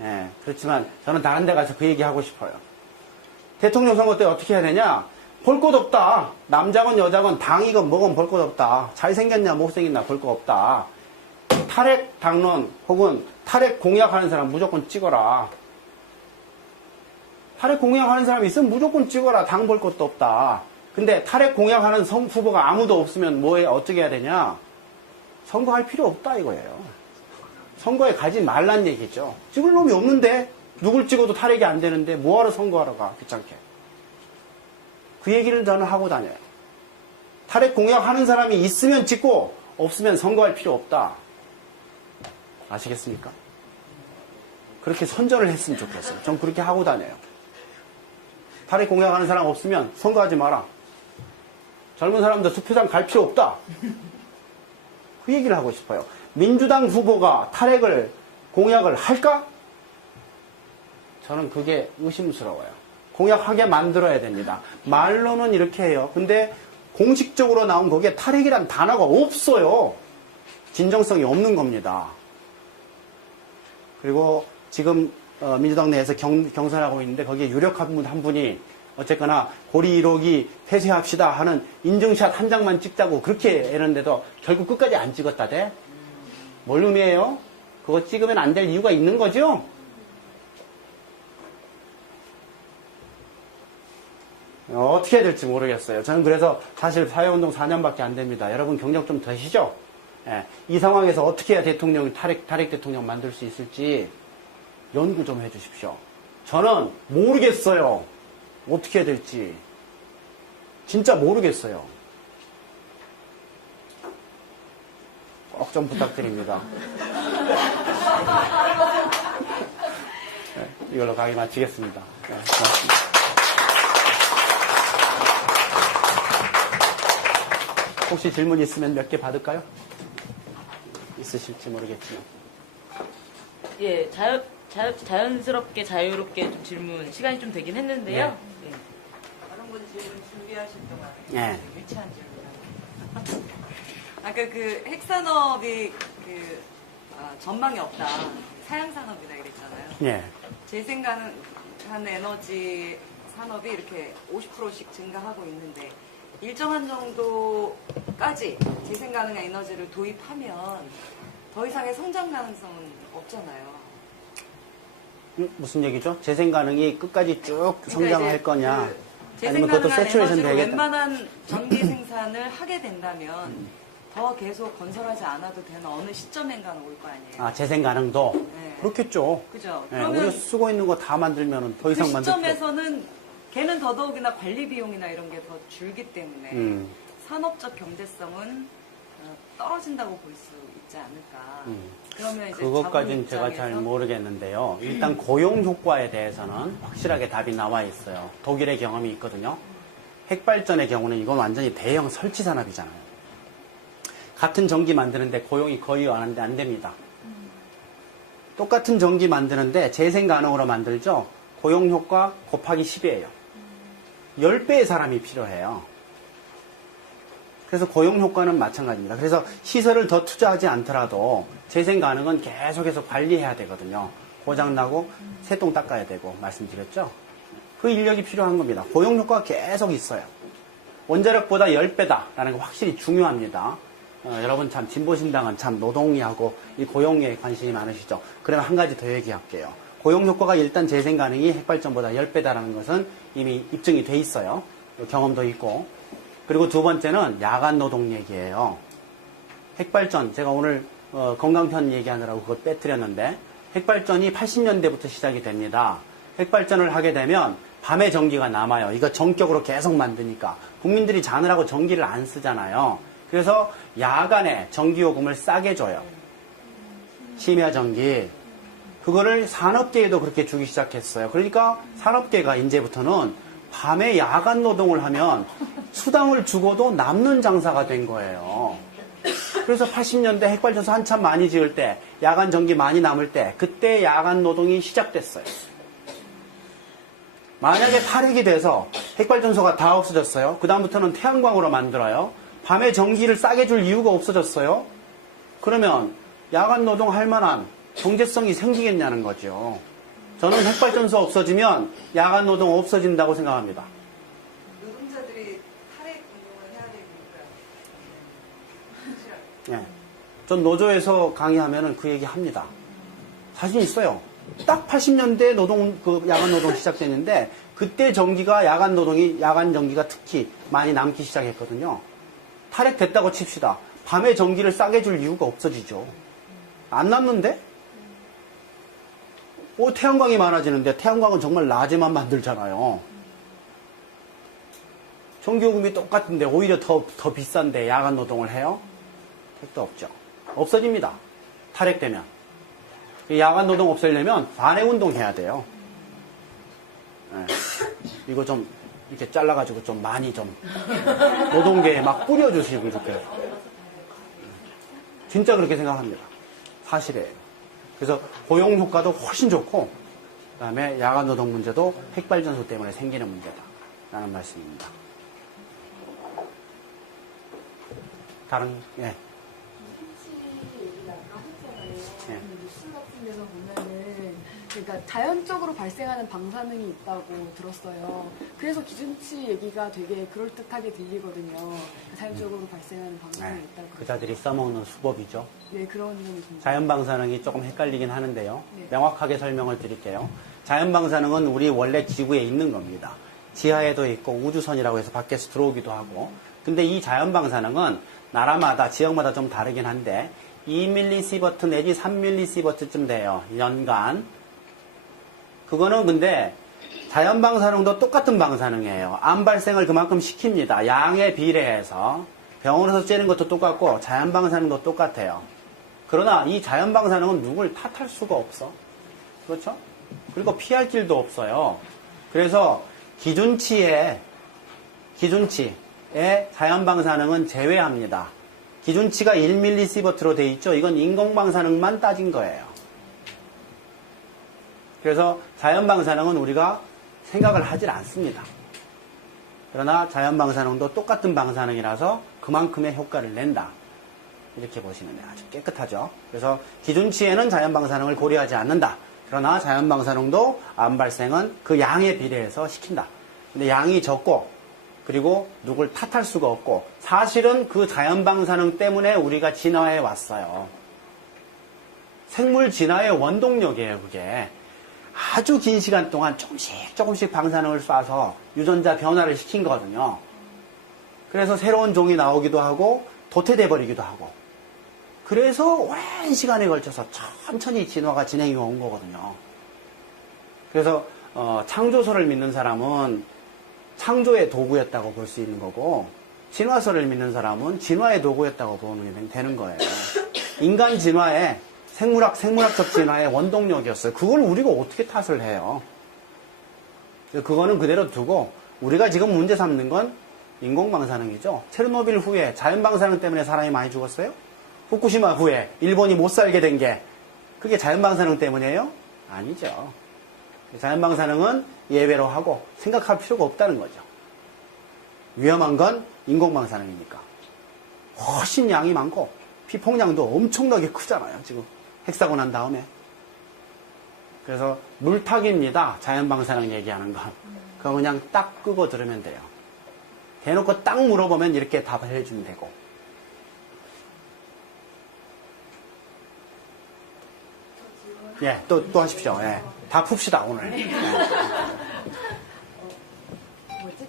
예, 그렇지만 저는 다른 데 가서 그 얘기하고 싶어요. 대통령 선거 때 어떻게 해야 되냐? 볼 것 없다. 남자건 여자건 당이건 뭐건 볼 것 없다. 잘생겼냐 못생겼냐 볼 것 없다. 탈핵 당론 혹은 탈핵 공약하는 사람 무조건 찍어라. 탈핵 공약하는 사람이 있으면 무조건 찍어라. 당 볼 것도 없다. 근데 탈핵 공약하는 후보가 아무도 없으면 어떻게 해야 되냐? 선거할 필요 없다 이거예요. 선거에 가지 말란 얘기죠. 찍을 놈이 없는데 누굴 찍어도 탈핵이 안 되는데 뭐하러 선거하러 가 귀찮게. 그 얘기를 저는 하고 다녀요. 탈핵 공약하는 사람이 있으면 찍고 없으면 선거할 필요 없다. 아시겠습니까? 그렇게 선전을 했으면 좋겠어요. 전 그렇게 하고 다녀요. 탈핵 공약하는 사람 없으면 선거하지 마라. 젊은 사람들 투표장 갈 필요 없다. 그 얘기를 하고 싶어요. 민주당 후보가 탈핵을 공약을 할까? 저는 그게 의심스러워요. 공약하게 만들어야 됩니다. 말로는 이렇게 해요. 근데 공식적으로 나온 거기에 탈핵이란 단어가 없어요. 진정성이 없는 겁니다. 그리고 지금 민주당 내에서 경선하고 있는데 거기에 유력한 분 한 분이 어쨌거나 고리 1호기 폐쇄합시다 하는 인증샷 한 장만 찍자고 그렇게 했는데도 결국 끝까지 안 찍었다대? 뭘 의미해요? 그거 찍으면 안 될 이유가 있는 거죠? 어떻게 해야 될지 모르겠어요. 저는 그래서 사실 사회운동 4년밖에 안 됩니다. 여러분 경력 좀 되시죠? 예, 이 상황에서 어떻게 해야 대통령이 탈핵 대통령 만들 수 있을지 연구 좀 해주십시오. 저는 모르겠어요. 어떻게 해야 될지. 진짜 모르겠어요. 꼭 좀 부탁드립니다. 네, 이걸로 강의 마치겠습니다. 네, 고맙습니다. 혹시 질문 있으면 몇 개 받을까요? 있으실지 모르겠지만. 예, 자연스럽게 자유롭게 좀 질문 시간이 좀 되긴 했는데요. 네. 다른 분 질문 준비하실 동안 네. 유치한 질문. 아까 그 핵산업이 전망이 없다. 사양산업이다 이랬잖아요. 예. 재생가능한 에너지 산업이 이렇게 50%씩 증가하고 있는데 일정한 정도까지 재생가능한 에너지를 도입하면 더 이상의 성장 가능성은 없잖아요. 무슨 얘기죠? 재생 가능이 끝까지 쭉 성장할 거냐? 아니면 그것도 재생가능한 세츄레이션 에너지로 되겠다? 웬만한 전기 생산을 하게 된다면 더 계속 건설하지 않아도 되는 어느 시점엔가는 올 거 아니에요. 아, 재생 가능도? 네. 그렇겠죠. 그죠? 예, 그러면 우리가 쓰고 있는 거 다 만들면 더 그 이상 만들 필요 시점에서는 걔는 더더욱이나 관리 비용이나 이런 게 더 줄기 때문에 산업적 경제성은 떨어진다고 볼 수 있지 않을까. 그러면 이제 그것까지는 자본 제가 잘 입장에서 모르겠는데요. 일단 고용 효과에 대해서는 확실하게 답이 나와 있어요. 독일의 경험이 있거든요. 핵발전의 경우는 이건 완전히 대형 설치 산업이잖아요. 같은 전기 만드는데 고용이 거의 안 됩니다. 똑같은 전기 만드는데 재생 가능으로 만들죠. 고용 효과 곱하기 10이에요. 10배의 사람이 필요해요. 그래서 고용 효과는 마찬가지입니다. 그래서 시설을 더 투자하지 않더라도 재생 가능은 계속해서 관리해야 되거든요. 고장나고 새똥 닦아야 되고 말씀드렸죠. 그 인력이 필요한 겁니다. 고용 효과가 계속 있어요. 원자력보다 10배다라는 거 확실히 중요합니다. 여러분 참 진보신당은 참 노동이하고 이 고용에 관심이 많으시죠. 그러면 한 가지 더 얘기할게요. 고용 효과가 일단 재생 가능이 핵발전보다 10배다라는 것은 이미 입증이 돼 있어요. 경험도 있고. 그리고 두 번째는 야간 노동 얘기예요. 핵발전, 제가 오늘 건강편 얘기하느라고 그거 빼뜨렸는데 핵발전이 80년대부터 시작이 됩니다. 핵발전을 하게 되면 밤에 전기가 남아요. 이거 전격으로 계속 만드니까. 국민들이 자느라고 전기를 안 쓰잖아요. 그래서 야간에 전기요금을 싸게 줘요. 심야 전기. 그거를 산업계에도 그렇게 주기 시작했어요. 그러니까 산업계가 이제부터는 밤에 야간 노동을 하면 수당을 주고도 남는 장사가 된 거예요. 그래서 80년대 핵발전소 한참 많이 지을 때, 야간 전기 많이 남을 때, 그때 야간 노동이 시작됐어요. 만약에 탈핵이 돼서 핵발전소가 다 없어졌어요. 그 다음부터는 태양광으로 만들어요. 밤에 전기를 싸게 줄 이유가 없어졌어요. 그러면 야간 노동 할 만한 경제성이 생기겠냐는 거죠. 저는 핵발전소 없어지면 야간 노동 없어진다고 생각합니다. 노동자들이 탈핵 운동을 해야 되니까. 예. 전 노조에서 강의하면은 그 얘기 합니다. 자신 있어요. 딱 80년대 야간 노동 시작됐는데, 그때 전기가 야간 전기가 특히 많이 남기 시작했거든요. 탈핵됐다고 칩시다. 밤에 전기를 싸게 줄 이유가 없어지죠. 안 남는데? 태양광이 많아지는데, 태양광은 정말 낮에만 만들잖아요. 전기요금이 똑같은데 오히려 더 비싼데 야간 노동을 해요? 택도 없죠. 없어집니다. 탈핵되면. 야간 노동 없애려면 반해운동 해야 돼요. 네. 이거 좀 이렇게 잘라가지고 좀 많이 좀 노동계에 막 뿌려주시고 이렇게. 진짜 그렇게 생각합니다. 사실이에요. 그래서 고용 효과도 훨씬 좋고, 그 다음에 야간 노동 문제도 핵발전소 때문에 생기는 문제다라는 말씀입니다. 다른, 예. 뉴스 같은 데서 보면은, 그러니까 자연적으로 발생하는 방사능이 있다고 들었어요. 그래서 기준치 얘기가 되게 그럴듯하게 들리거든요. 자연적으로 발생하는 방사능이 있다고. 그자들이 써먹는 수법이죠. 네, 그런 점이 좀. 자연방사능이 조금 헷갈리긴 하는데요. 네. 명확하게 설명을 드릴게요. 자연방사능은 우리 원래 지구에 있는 겁니다. 지하에도 있고 우주선이라고 해서 밖에서 들어오기도 하고. 근데 이 자연방사능은 나라마다, 지역마다 좀 다르긴 한데 2mSv 내지 3mSv쯤 돼요. 연간. 그거는 근데 자연방사능도 똑같은 방사능이에요. 암 발생을 그만큼 시킵니다. 양에 비례해서. 병원에서 쬐는 것도 똑같고 자연방사능도 똑같아요. 그러나 이 자연방사능은 누굴 탓할 수가 없어. 그렇죠? 그리고 피할 길도 없어요. 그래서 기준치에 자연방사능은 제외합니다. 기준치가 1mSv로 돼 있죠. 이건 인공방사능만 따진 거예요. 그래서 자연방사능은 우리가 생각을 하질 않습니다. 그러나 자연방사능도 똑같은 방사능이라서 그만큼의 효과를 낸다. 이렇게 보시면 아주 깨끗하죠. 그래서 기준치에는 자연방사능을 고려하지 않는다. 그러나 자연방사능도 암 발생은 그 양에 비례해서 시킨다. 근데 양이 적고, 그리고 누굴 탓할 수가 없고, 사실은 그 자연방사능 때문에 우리가 진화해 왔어요. 생물 진화의 원동력이에요, 그게. 아주 긴 시간 동안 조금씩 방사능을 쏴서 유전자 변화를 시킨 거거든요. 그래서 새로운 종이 나오기도 하고 도태돼 버리기도 하고, 그래서 오랜 시간에 걸쳐서 천천히 진화가 진행해 온 거거든요. 그래서 창조설을 믿는 사람은 창조의 도구였다고 볼 수 있는 거고, 진화설을 믿는 사람은 진화의 도구였다고 보면 되는 거예요. 인간 진화의 생물학적 진화의 원동력이었어요. 그걸 우리가 어떻게 탓을 해요? 그거는 그대로 두고, 우리가 지금 문제 삼는 건 인공방사능이죠. 체르노빌 후에 자연방사능 때문에 사람이 많이 죽었어요? 후쿠시마 후에 일본이 못 살게 된 게 그게 자연방사능 때문이에요? 아니죠. 자연방사능은 예외로 하고 생각할 필요가 없다는 거죠. 위험한 건 인공방사능이니까. 훨씬 양이 많고 피폭량도 엄청나게 크잖아요. 지금 핵사고 난 다음에. 그래서 물타기입니다. 자연방사능 얘기하는 건. 그거 그냥 딱 끄고 들으면 돼요. 대놓고 딱 물어보면 이렇게 답을 해주면 되고. 예, 또 하십시오. 예. 다 풉시다, 오늘. 예.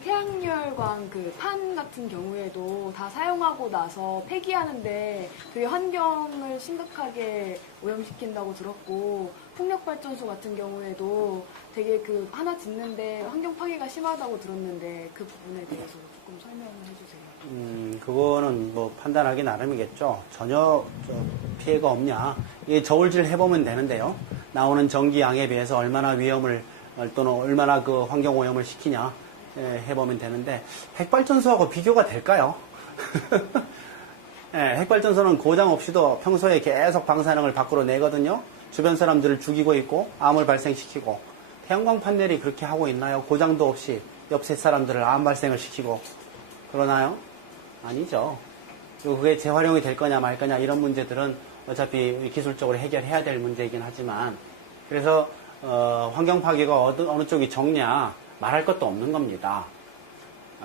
태양열광 그 판 같은 경우에도 다 사용하고 나서 폐기하는데 그게 환경을 심각하게 오염시킨다고 들었고, 풍력발전소 같은 경우에도 되게 그 하나 짓는데 환경 파괴가 심하다고 들었는데 그 부분에 대해서 조금 설명을 해주세요. 그거는 뭐 판단하기 나름이겠죠. 전혀 피해가 없냐. 이게 저울질 해보면 되는데요. 나오는 전기양에 비해서 얼마나 위험을 또는 얼마나 그 환경 오염을 시키냐 해보면 되는데 핵발전소하고 비교가 될까요? 예, 핵발전소는 고장 없이도 평소에 계속 방사능을 밖으로 내거든요. 주변 사람들을 죽이고 있고 암을 발생시키고 태양광 판넬이 그렇게 하고 있나요? 고장도 없이 옆세 사람들을 암 발생을 시키고 그러나요? 아니죠. 그리고 그게 재활용이 될 거냐 말 거냐 이런 문제들은 어차피 기술적으로 해결해야 될 문제이긴 하지만 그래서 환경 파괴가 어느 쪽이 적냐 말할 것도 없는 겁니다.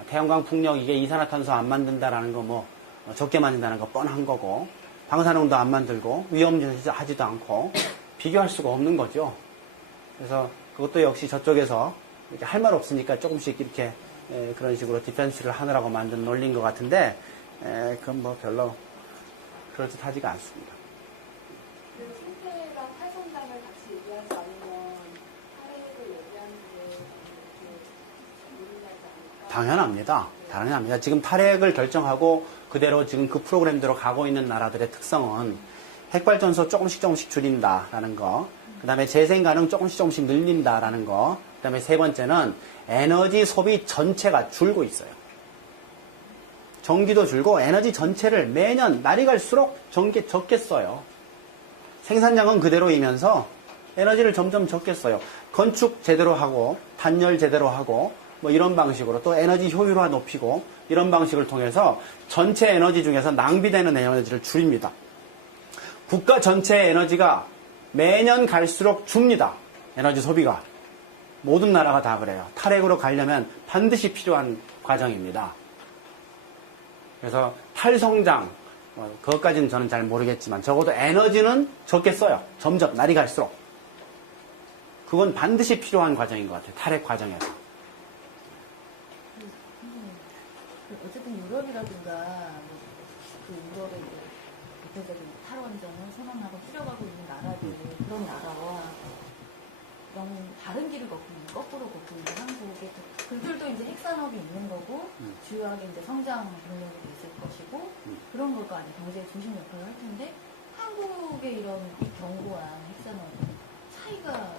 태양광 풍력 이게 이산화탄소 안 만든다라는 거 뭐 적게 만든다는 거 뻔한 거고 방사능도 안 만들고 위험하지도 않고 비교할 수가 없는 거죠. 그래서 그것도 역시 저쪽에서 할 말 없으니까 조금씩 이렇게 그런 식으로 디펜스를 하느라고 만든 논리인 것 같은데 그건 뭐 별로 그럴듯하지가 않습니다. 그 생태랑 활성장을 같이 얘기하지 않으면 사례를 얘기하는 게 유리하지 않을까? 당연합니다. 당연합니다. 지금 탈핵을 결정하고 그대로 지금 그 프로그램대로 가고 있는 나라들의 특성은 핵발전소 조금씩 줄인다라는 거, 그 다음에 재생 가능 조금씩 늘린다라는 거, 그 다음에 세 번째는 에너지 소비 전체가 줄고 있어요. 전기도 줄고 에너지 전체를 매년 날이 갈수록 적게 써요. 생산량은 그대로이면서 에너지를 점점 적게 써요. 건축 제대로 하고 단열 제대로 하고 뭐 이런 방식으로 또 에너지 효율화 높이고 이런 방식을 통해서 전체 에너지 중에서 낭비되는 에너지를 줄입니다. 국가 전체의 에너지가 매년 갈수록 줍니다. 에너지 소비가. 모든 나라가 다 그래요. 탈핵으로 가려면 반드시 필요한 과정입니다. 그래서 탈성장, 그것까지는 저는 잘 모르겠지만 적어도 에너지는 적게 써요. 점점 날이 갈수록. 그건 반드시 필요한 과정인 것 같아요. 탈핵 과정에서. 어쨌든 유럽이라든가 그 유럽의 대표적인 탈원전을 선언하고 뿌려가고 있는 나라들 그런 나라와 너무 다른 길을 걷고 있는 거꾸로 걷고 있는 한국에 그들도 이제 핵산업이 있는 거고 주요하게 이제 성장 동력이 있을 것이고 그런 것도 아니 경제의 중심 역할을 할 텐데 한국의 이런 이 견고한 핵산업 차이가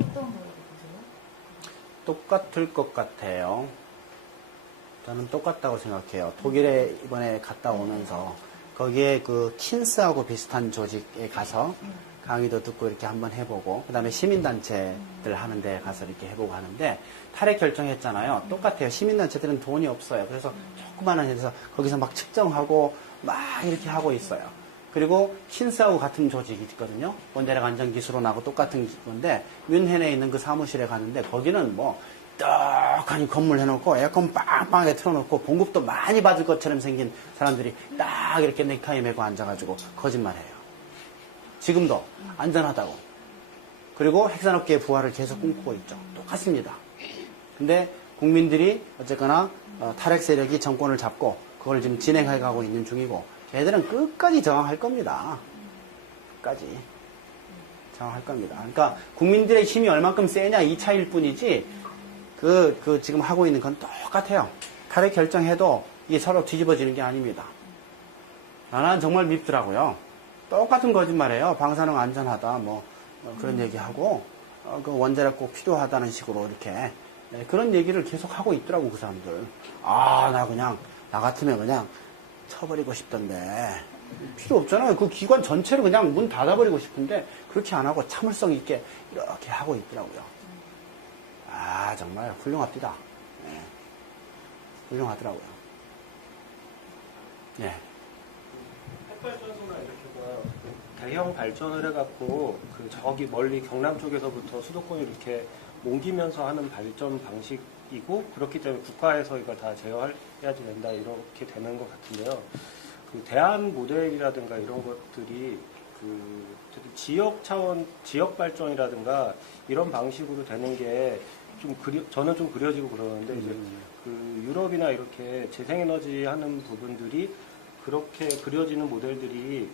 어떤 거라고 보세요? 똑같을 것 같아요. 저는 똑같다고 생각해요. 독일에 이번에 갔다 오면서 거기에 그 킨스하고 비슷한 조직에 가서 강의도 듣고 이렇게 한번 해보고, 그 다음에 시민단체들 하는 데 가서 이렇게 해보고 하는데, 탈핵 결정했잖아요. 똑같아요. 시민단체들은 돈이 없어요. 그래서 조그마한 데서 거기서 막 측정하고 막 이렇게 하고 있어요. 그리고 킨스하고 같은 조직이 있거든요. 원자력 안전기술원하고 똑같은 건데, 뮌헨에 있는 그 사무실에 갔는데, 거기는 뭐, 떡하니 건물 해놓고 에어컨 빵빵하게 틀어놓고 봉급도 많이 받을 것처럼 생긴 사람들이 딱 이렇게 넥타이 메고 앉아가지고 거짓말해요. 지금도 안전하다고. 그리고 핵산업계의 부활을 계속 꿈꾸고 있죠. 똑같습니다. 근데 국민들이 어쨌거나 탈핵 세력이 정권을 잡고 그걸 지금 진행해가고 있는 중이고 얘들은 끝까지 저항할 겁니다. 끝까지 저항할 겁니다. 그러니까 국민들의 힘이 얼만큼 세냐 이 차이일 뿐이지 그 지금 하고 있는 건 똑같아요. 탈핵 결정해도 이게 서로 뒤집어지는 게 아닙니다. 나는 정말 밉더라고요. 똑같은 거짓말이에요. 방사능 안전하다, 그런 얘기하고, 그 원자력 꼭 필요하다는 식으로 이렇게 그런 얘기를 계속 하고 있더라고, 그 사람들. 아, 나 같으면 그냥 쳐버리고 싶던데. 필요 없잖아요. 그 기관 전체를 그냥 문 닫아버리고 싶은데, 그렇게 안 하고 참을성 있게 이렇게 하고 있더라고요. 아, 정말 훌륭합니다. 네. 훌륭하더라고요. 네. 핵발전소나 이렇게가 대형 발전을 해갖고 그 저기 멀리 경남 쪽에서부터 수도권을 이렇게 옮기면서 하는 발전 방식이고, 그렇기 때문에 국가에서 이걸 다 제어해야지 된다 이렇게 되는 것 같은데요. 그 대안 모델이라든가 이런 것들이 그 지역 차원 지역 발전이라든가 이런 방식으로 되는 게 좀 저는 좀 그려지고 그러는데, 이제 그 유럽이나 이렇게 재생에너지 하는 부분들이 그렇게 그려지는 모델들이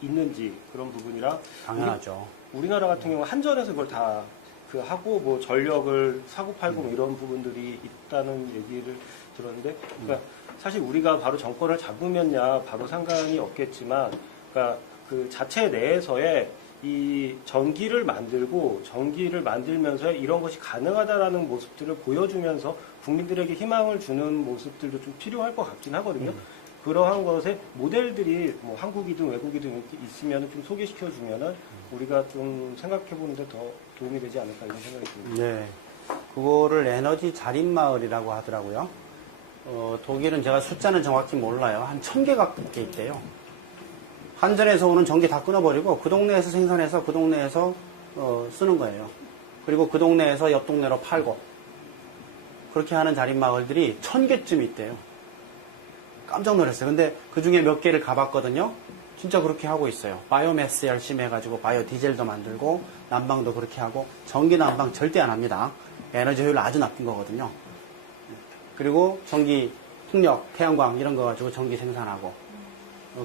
있는지, 그런 부분이랑 당연하죠. 우리나라 같은 경우 한전에서 그걸 다 그 하고 뭐 전력을 사고 팔고 뭐 이런 부분들이 있다는 얘기를 들었는데, 그러니까 사실 우리가 바로 정권을 잡으면야 바로 상관이 없겠지만, 그러니까 그 자체 내에서의 이 전기를 만들면서 이런 것이 가능하다라는 모습들을 보여주면서 국민들에게 희망을 주는 모습들도 좀 필요할 것 같긴 하거든요. 그러한 것에 모델들이 뭐 한국이든 외국이든 이렇게 있으면 좀 소개시켜주면은 우리가 좀 생각해보는데 더 도움이 되지 않을까 이런 생각이 듭니다. 네. 그거를 에너지 자립마을이라고 하더라고요. 독일은 제가 숫자는 정확히 몰라요. 한 1000개 가깝게 있대요. 한전에서 오는 전기 다 끊어버리고 그 동네에서 생산해서 그 동네에서 쓰는 거예요. 그리고 그 동네에서 옆 동네로 팔고, 그렇게 하는 자립마을들이 1000개쯤 있대요. 깜짝 놀랐어요. 근데 그 중에 몇 개를 가봤거든요. 진짜 그렇게 하고 있어요. 바이오매스 열심히 해가지고 바이오 디젤도 만들고 난방도 그렇게 하고, 전기 난방 절대 안 합니다. 에너지 효율 아주 나쁜 거거든요. 그리고 전기 풍력, 태양광 이런 거 가지고 전기 생산하고,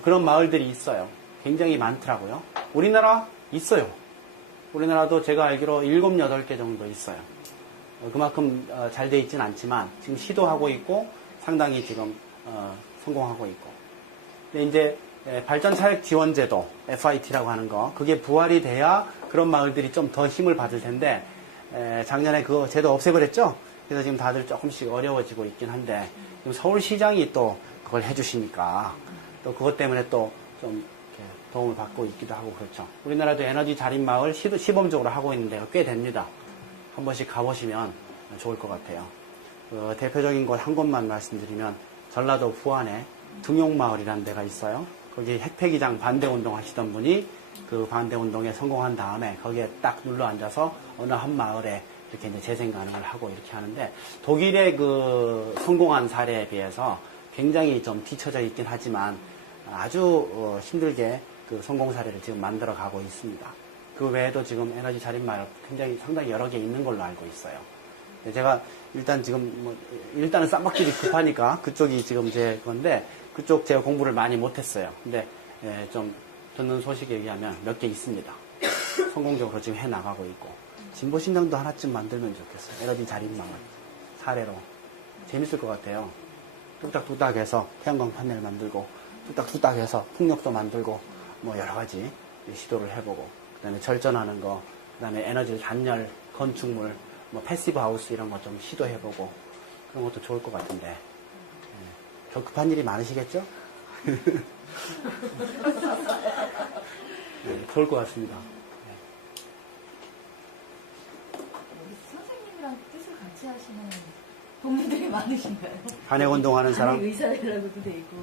그런 마을들이 있어요. 굉장히 많더라고요. 우리나라 있어요. 우리나라도 제가 알기로 7, 8개 정도 있어요. 그만큼 잘 돼 있진 않지만 지금 시도하고 있고 상당히 지금 성공하고 있고. 근데 이제 발전 차액 지원 제도, FIT라고 하는 거, 그게 부활이 돼야 그런 마을들이 좀 더 힘을 받을 텐데, 작년에 그 제도 없애버렸죠? 그래서 지금 다들 조금씩 어려워지고 있긴 한데, 지금 서울시장이 또 그걸 해주시니까 또 그것 때문에 또 좀 도움을 받고 있기도 하고 그렇죠. 우리나라도 에너지 자립마을 시범적으로 하고 있는 데가 꽤 됩니다. 한 번씩 가보시면 좋을 것 같아요. 대표적인 곳 한 곳만 말씀드리면, 전라도 부안에 등용마을이라는 데가 있어요. 거기 핵폐기장 반대운동 하시던 분이 그 반대운동에 성공한 다음에 거기에 딱 눌러 앉아서 어느 한 마을에 이렇게 이제 재생 가능을 하고 이렇게 하는데, 독일의 그 성공한 사례에 비해서 굉장히 좀 뒤처져 있긴 하지만 아주 힘들게 그 성공 사례를 지금 만들어 가고 있습니다. 그 외에도 지금 에너지 자립마을 상당히 여러 개 있는 걸로 알고 있어요. 제가 일단 지금 일단은 쌈박질이 급하니까 그쪽이 지금 제 건데, 그쪽 제가 공부를 많이 못했어요. 근데 좀 듣는 소식에 의하면 몇 개 있습니다. 성공적으로 지금 해 나가고 있고, 진보신당도 하나쯤 만들면 좋겠어요. 에너지 자립마을 사례로 재밌을 것 같아요. 뚝딱뚝딱 해서 태양광 판넬 만들고, 뚝딱뚝딱 해서 풍력도 만들고, 뭐 여러 가지 시도를 해보고, 그 다음에 절전하는 거, 그 다음에 에너지 단열, 건축물, 뭐 패시브 하우스 이런 거 좀 시도해보고, 그런 것도 좋을 것 같은데. 더 급한 일이 많으시겠죠? 네, 좋을 것 같습니다. 우리 선생님이랑 뜻을 같이 하시는 동문들이 많으신가요? 반핵운동하는 사람? 의사라고도 돼 있고.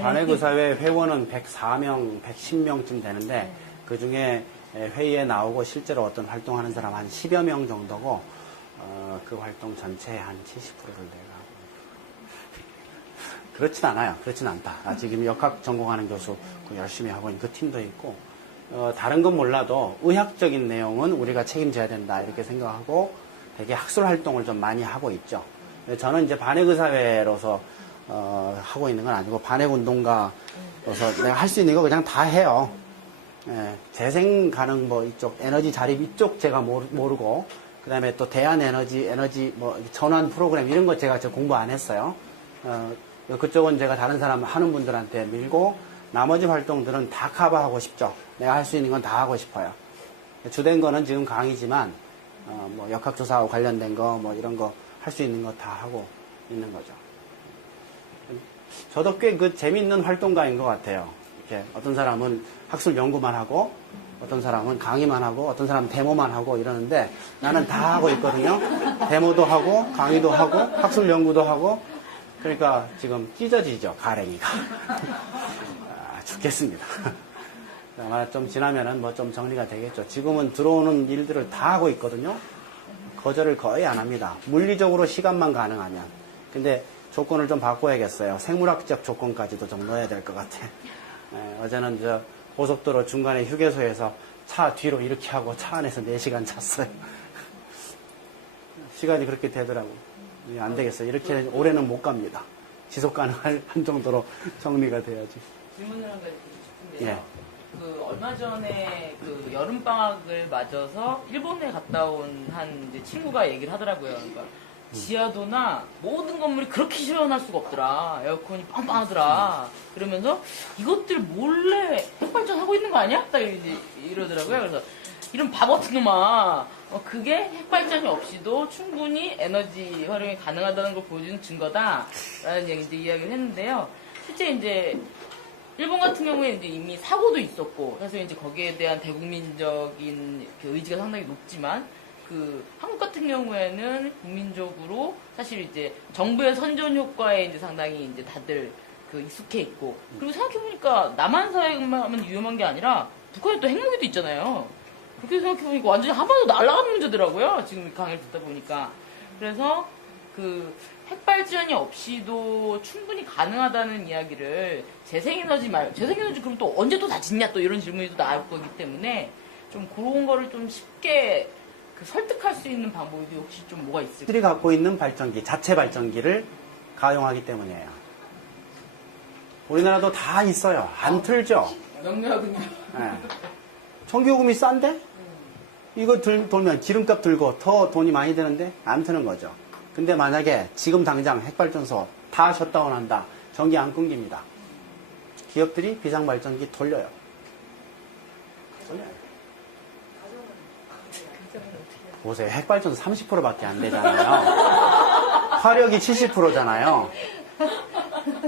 반핵의사회 회원은 104명, 110명쯤 되는데, 네. 그 중에 회의에 나오고 실제로 어떤 활동하는 사람 한 10여 명 정도고, 그 활동 전체의 한 70%를 내가 하고. 그렇진 않아요. 그렇진 않다. 지금 역학 전공하는 교수 열심히 하고 있는 그 팀도 있고, 다른 건 몰라도 의학적인 내용은 우리가 책임져야 된다 이렇게 생각하고 되게 학술 활동을 좀 많이 하고 있죠. 저는 이제 반핵의사회로서 하고 있는 건 아니고, 반핵운동가로서 내가 할 수 있는 거 그냥 다 해요. 재생 가능 이쪽 에너지 자립 이쪽 제가 모르고, 그 다음에 또 대한 에너지 전환 프로그램 이런 거 제가 공부 안 했어요. 그쪽은 제가 다른 사람 하는 분들한테 밀고, 나머지 활동들은 다 커버하고 싶죠. 내가 할 수 있는 건 다 하고 싶어요. 주된 거는 지금 강의지만, 뭐 역학조사하고 관련된 거, 뭐 이런 거 할 수 있는 거 다 하고 있는 거죠. 저도 꽤 그 재미있는 활동가인 것 같아요. 이렇게 어떤 사람은 학술 연구만 하고, 어떤 사람은 강의만 하고, 어떤 사람은 데모만 하고 이러는데 나는 다 하고 있거든요. 데모도 하고, 강의도 하고, 학술 연구도 하고, 그러니까 지금 찢어지죠, 가랭이가. 죽겠습니다. 아마 좀 지나면은 뭐 좀 정리가 되겠죠. 지금은 들어오는 일들을 다 하고 있거든요. 거절을 거의 안 합니다. 물리적으로 시간만 가능하면. 근데 조건을 좀 바꿔야겠어요. 생물학적 조건까지도 좀 넣어야 될 것 같아. 어제는 저 고속도로 중간에 휴게소에서 차 뒤로 이렇게 하고 차 안에서 4시간 잤어요. 시간이 그렇게 되더라고요. 안 되겠어요. 이렇게 올해는 못 갑니다. 지속 가능할 한 정도로 정리가 돼야지. 질문을 한 가지 드리고 싶은데요. 예. 그 얼마 전에 그 여름 방학을 맞아서 일본에 갔다 온 한 이제 친구가 얘기를 하더라고요. 그러니까 지하도나 모든 건물이 그렇게 시원할 수가 없더라. 에어컨이 빵빵하더라. 그러면서 이것들 몰래 핵발전 하고 있는 거 아니야? 딱 이러더라고요. 그래서 이런 바보 같은 놈아. 그게 핵발전이 없이도 충분히 에너지 활용이 가능하다는 걸 보여주는 증거다. 라는 이제 이야기를 했는데요. 실제 이제 일본 같은 경우에 이제 이미 사고도 있었고, 그래서 이제 거기에 대한 대국민적인 그 의지가 상당히 높지만, 그 한국 같은 경우에는 국민적으로 사실 이제 정부의 선전 효과에 이제 상당히 이제 다들 그 익숙해 있고, 그리고 생각해보니까 남한 사회만 하면 위험한 게 아니라 북한에 또 핵무기도 있잖아요. 그렇게 생각해보니까 완전히 한 번도 날아가는 문제더라고요. 지금 강의를 듣다 보니까. 그래서 그 핵발전이 없이도 충분히 가능하다는 이야기를 재생에너지 재생에너지 그럼 또 언제 또 다 짓냐 또 이런 질문이 또 나올 거기 때문에 좀 그런 거를 좀 쉽게 그 설득할 수 있는 방법이 혹시 좀 뭐가 있을까요? 들이 갖고 있는 발전기, 자체 발전기를 가용하기 때문이에요. 우리나라도 다 있어요. 안 틀죠? 명료하군요. 네. 전기요금이 싼데? 이거 돌면 기름값 들고 더 돈이 많이 드는데 안 트는 거죠. 근데 만약에 지금 당장 핵발전소 다 셧다운한다. 전기 안 끊깁니다. 기업들이 비상발전기 돌려요. 보세요. 핵발전소 30%밖에 안 되잖아요. 화력이 70%잖아요.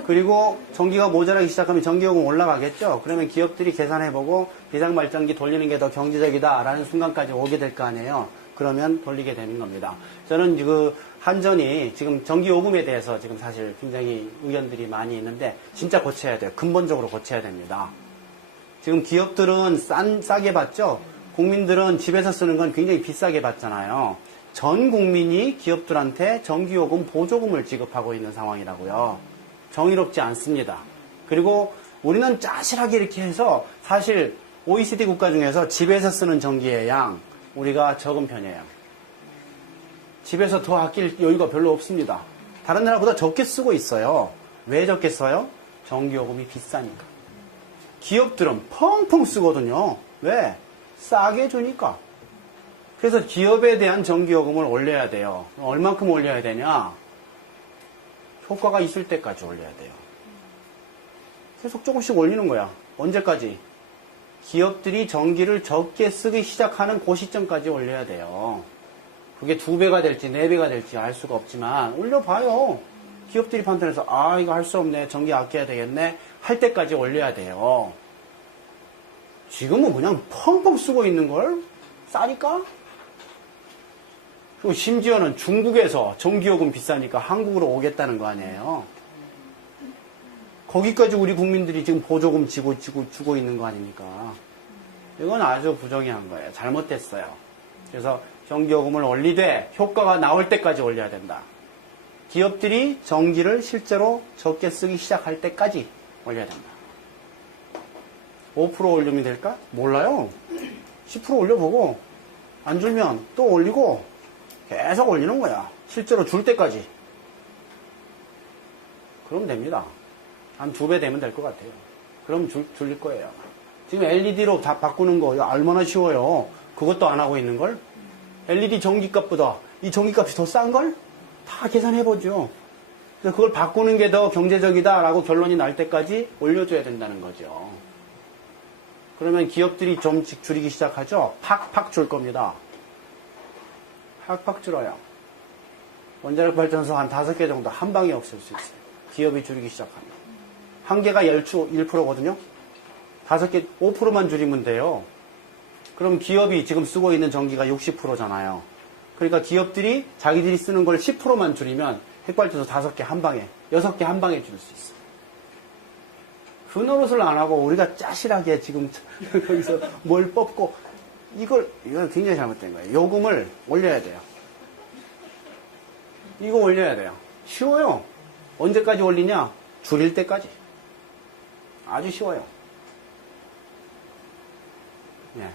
그리고 전기가 모자라기 시작하면 전기요금 올라가겠죠. 그러면 기업들이 계산해보고 비상발전기 돌리는 게 더 경제적이다라는 순간까지 오게 될 거 아니에요. 그러면 돌리게 되는 겁니다. 저는 그 한전이 지금 전기요금에 대해서 지금 사실 굉장히 의견들이 많이 있는데 진짜 고쳐야 돼요. 근본적으로 고쳐야 됩니다. 지금 기업들은 싸게 받죠. 국민들은 집에서 쓰는 건 굉장히 비싸게 받잖아요. 전 국민이 기업들한테 전기요금 보조금을 지급하고 있는 상황이라고요. 정의롭지 않습니다. 그리고 우리는 짜실하게 이렇게 해서 사실 OECD 국가 중에서 집에서 쓰는 전기의 양 우리가 적은 편이에요. 집에서 더 아낄 여유가 별로 없습니다. 다른 나라보다 적게 쓰고 있어요. 왜 적게 써요? 전기요금이 비싸니까. 기업들은 펑펑 쓰거든요. 왜? 싸게 주니까. 그래서 기업에 대한 전기요금을 올려야 돼요. 얼만큼 올려야 되냐? 효과가 있을 때까지 올려야 돼요. 계속 조금씩 올리는 거야. 언제까지? 기업들이 전기를 적게 쓰기 시작하는 그 시점까지 올려야 돼요. 그게 2배가 될지 4배가 될지 알 수가 없지만 올려봐요. 기업들이 판단해서 아 이거 할 수 없네. 전기 아껴야 되겠네. 할 때까지 올려야 돼요. 지금은 그냥 펑펑 쓰고 있는 걸 싸니까? 그리고 심지어는 중국에서 전기요금 비싸니까 한국으로 오겠다는 거 아니에요. 거기까지 우리 국민들이 지금 보조금 주고 있는 거 아닙니까? 이건 아주 부정의한 거예요. 잘못됐어요. 그래서 전기요금을 올리되 효과가 나올 때까지 올려야 된다. 기업들이 전기를 실제로 적게 쓰기 시작할 때까지 올려야 된다. 5% 올리면 될까? 몰라요. 10% 올려보고 안 줄면 또 올리고 계속 올리는 거야. 실제로 줄 때까지. 그럼 됩니다. 한 2배 되면 될 것 같아요. 그럼 줄일 거예요. 지금 LED로 다 바꾸는 거 얼마나 쉬워요. 그것도 안 하고 있는 걸. LED 전기값보다 이 전기값이 더 싼 걸? 다 계산해보죠. 그래서 그걸 바꾸는 게 더 경제적이다라고 결론이 날 때까지 올려줘야 된다는 거죠. 그러면 기업들이 좀씩 줄이기 시작하죠. 팍팍 줄 겁니다. 팍팍 줄어요. 원자력 발전소 한 5개 정도 한 방에 없앨 수 있어요. 기업이 줄이기 시작하면. 한 개가 1%거든요. 5개, 5%만 줄이면 돼요. 그럼 기업이 지금 쓰고 있는 전기가 60%잖아요. 그러니까 기업들이 자기들이 쓰는 걸 10%만 줄이면 핵발전소 5개 한 방에, 6개 한 방에 줄일 수 있어요. 그 노릇을 안 하고 우리가 짜실하게 지금 거기서 뭘 뽑고, 이건 굉장히 잘못된 거예요. 요금을 올려야 돼요. 이거 올려야 돼요. 쉬워요. 언제까지 올리냐? 줄일 때까지. 아주 쉬워요. 네.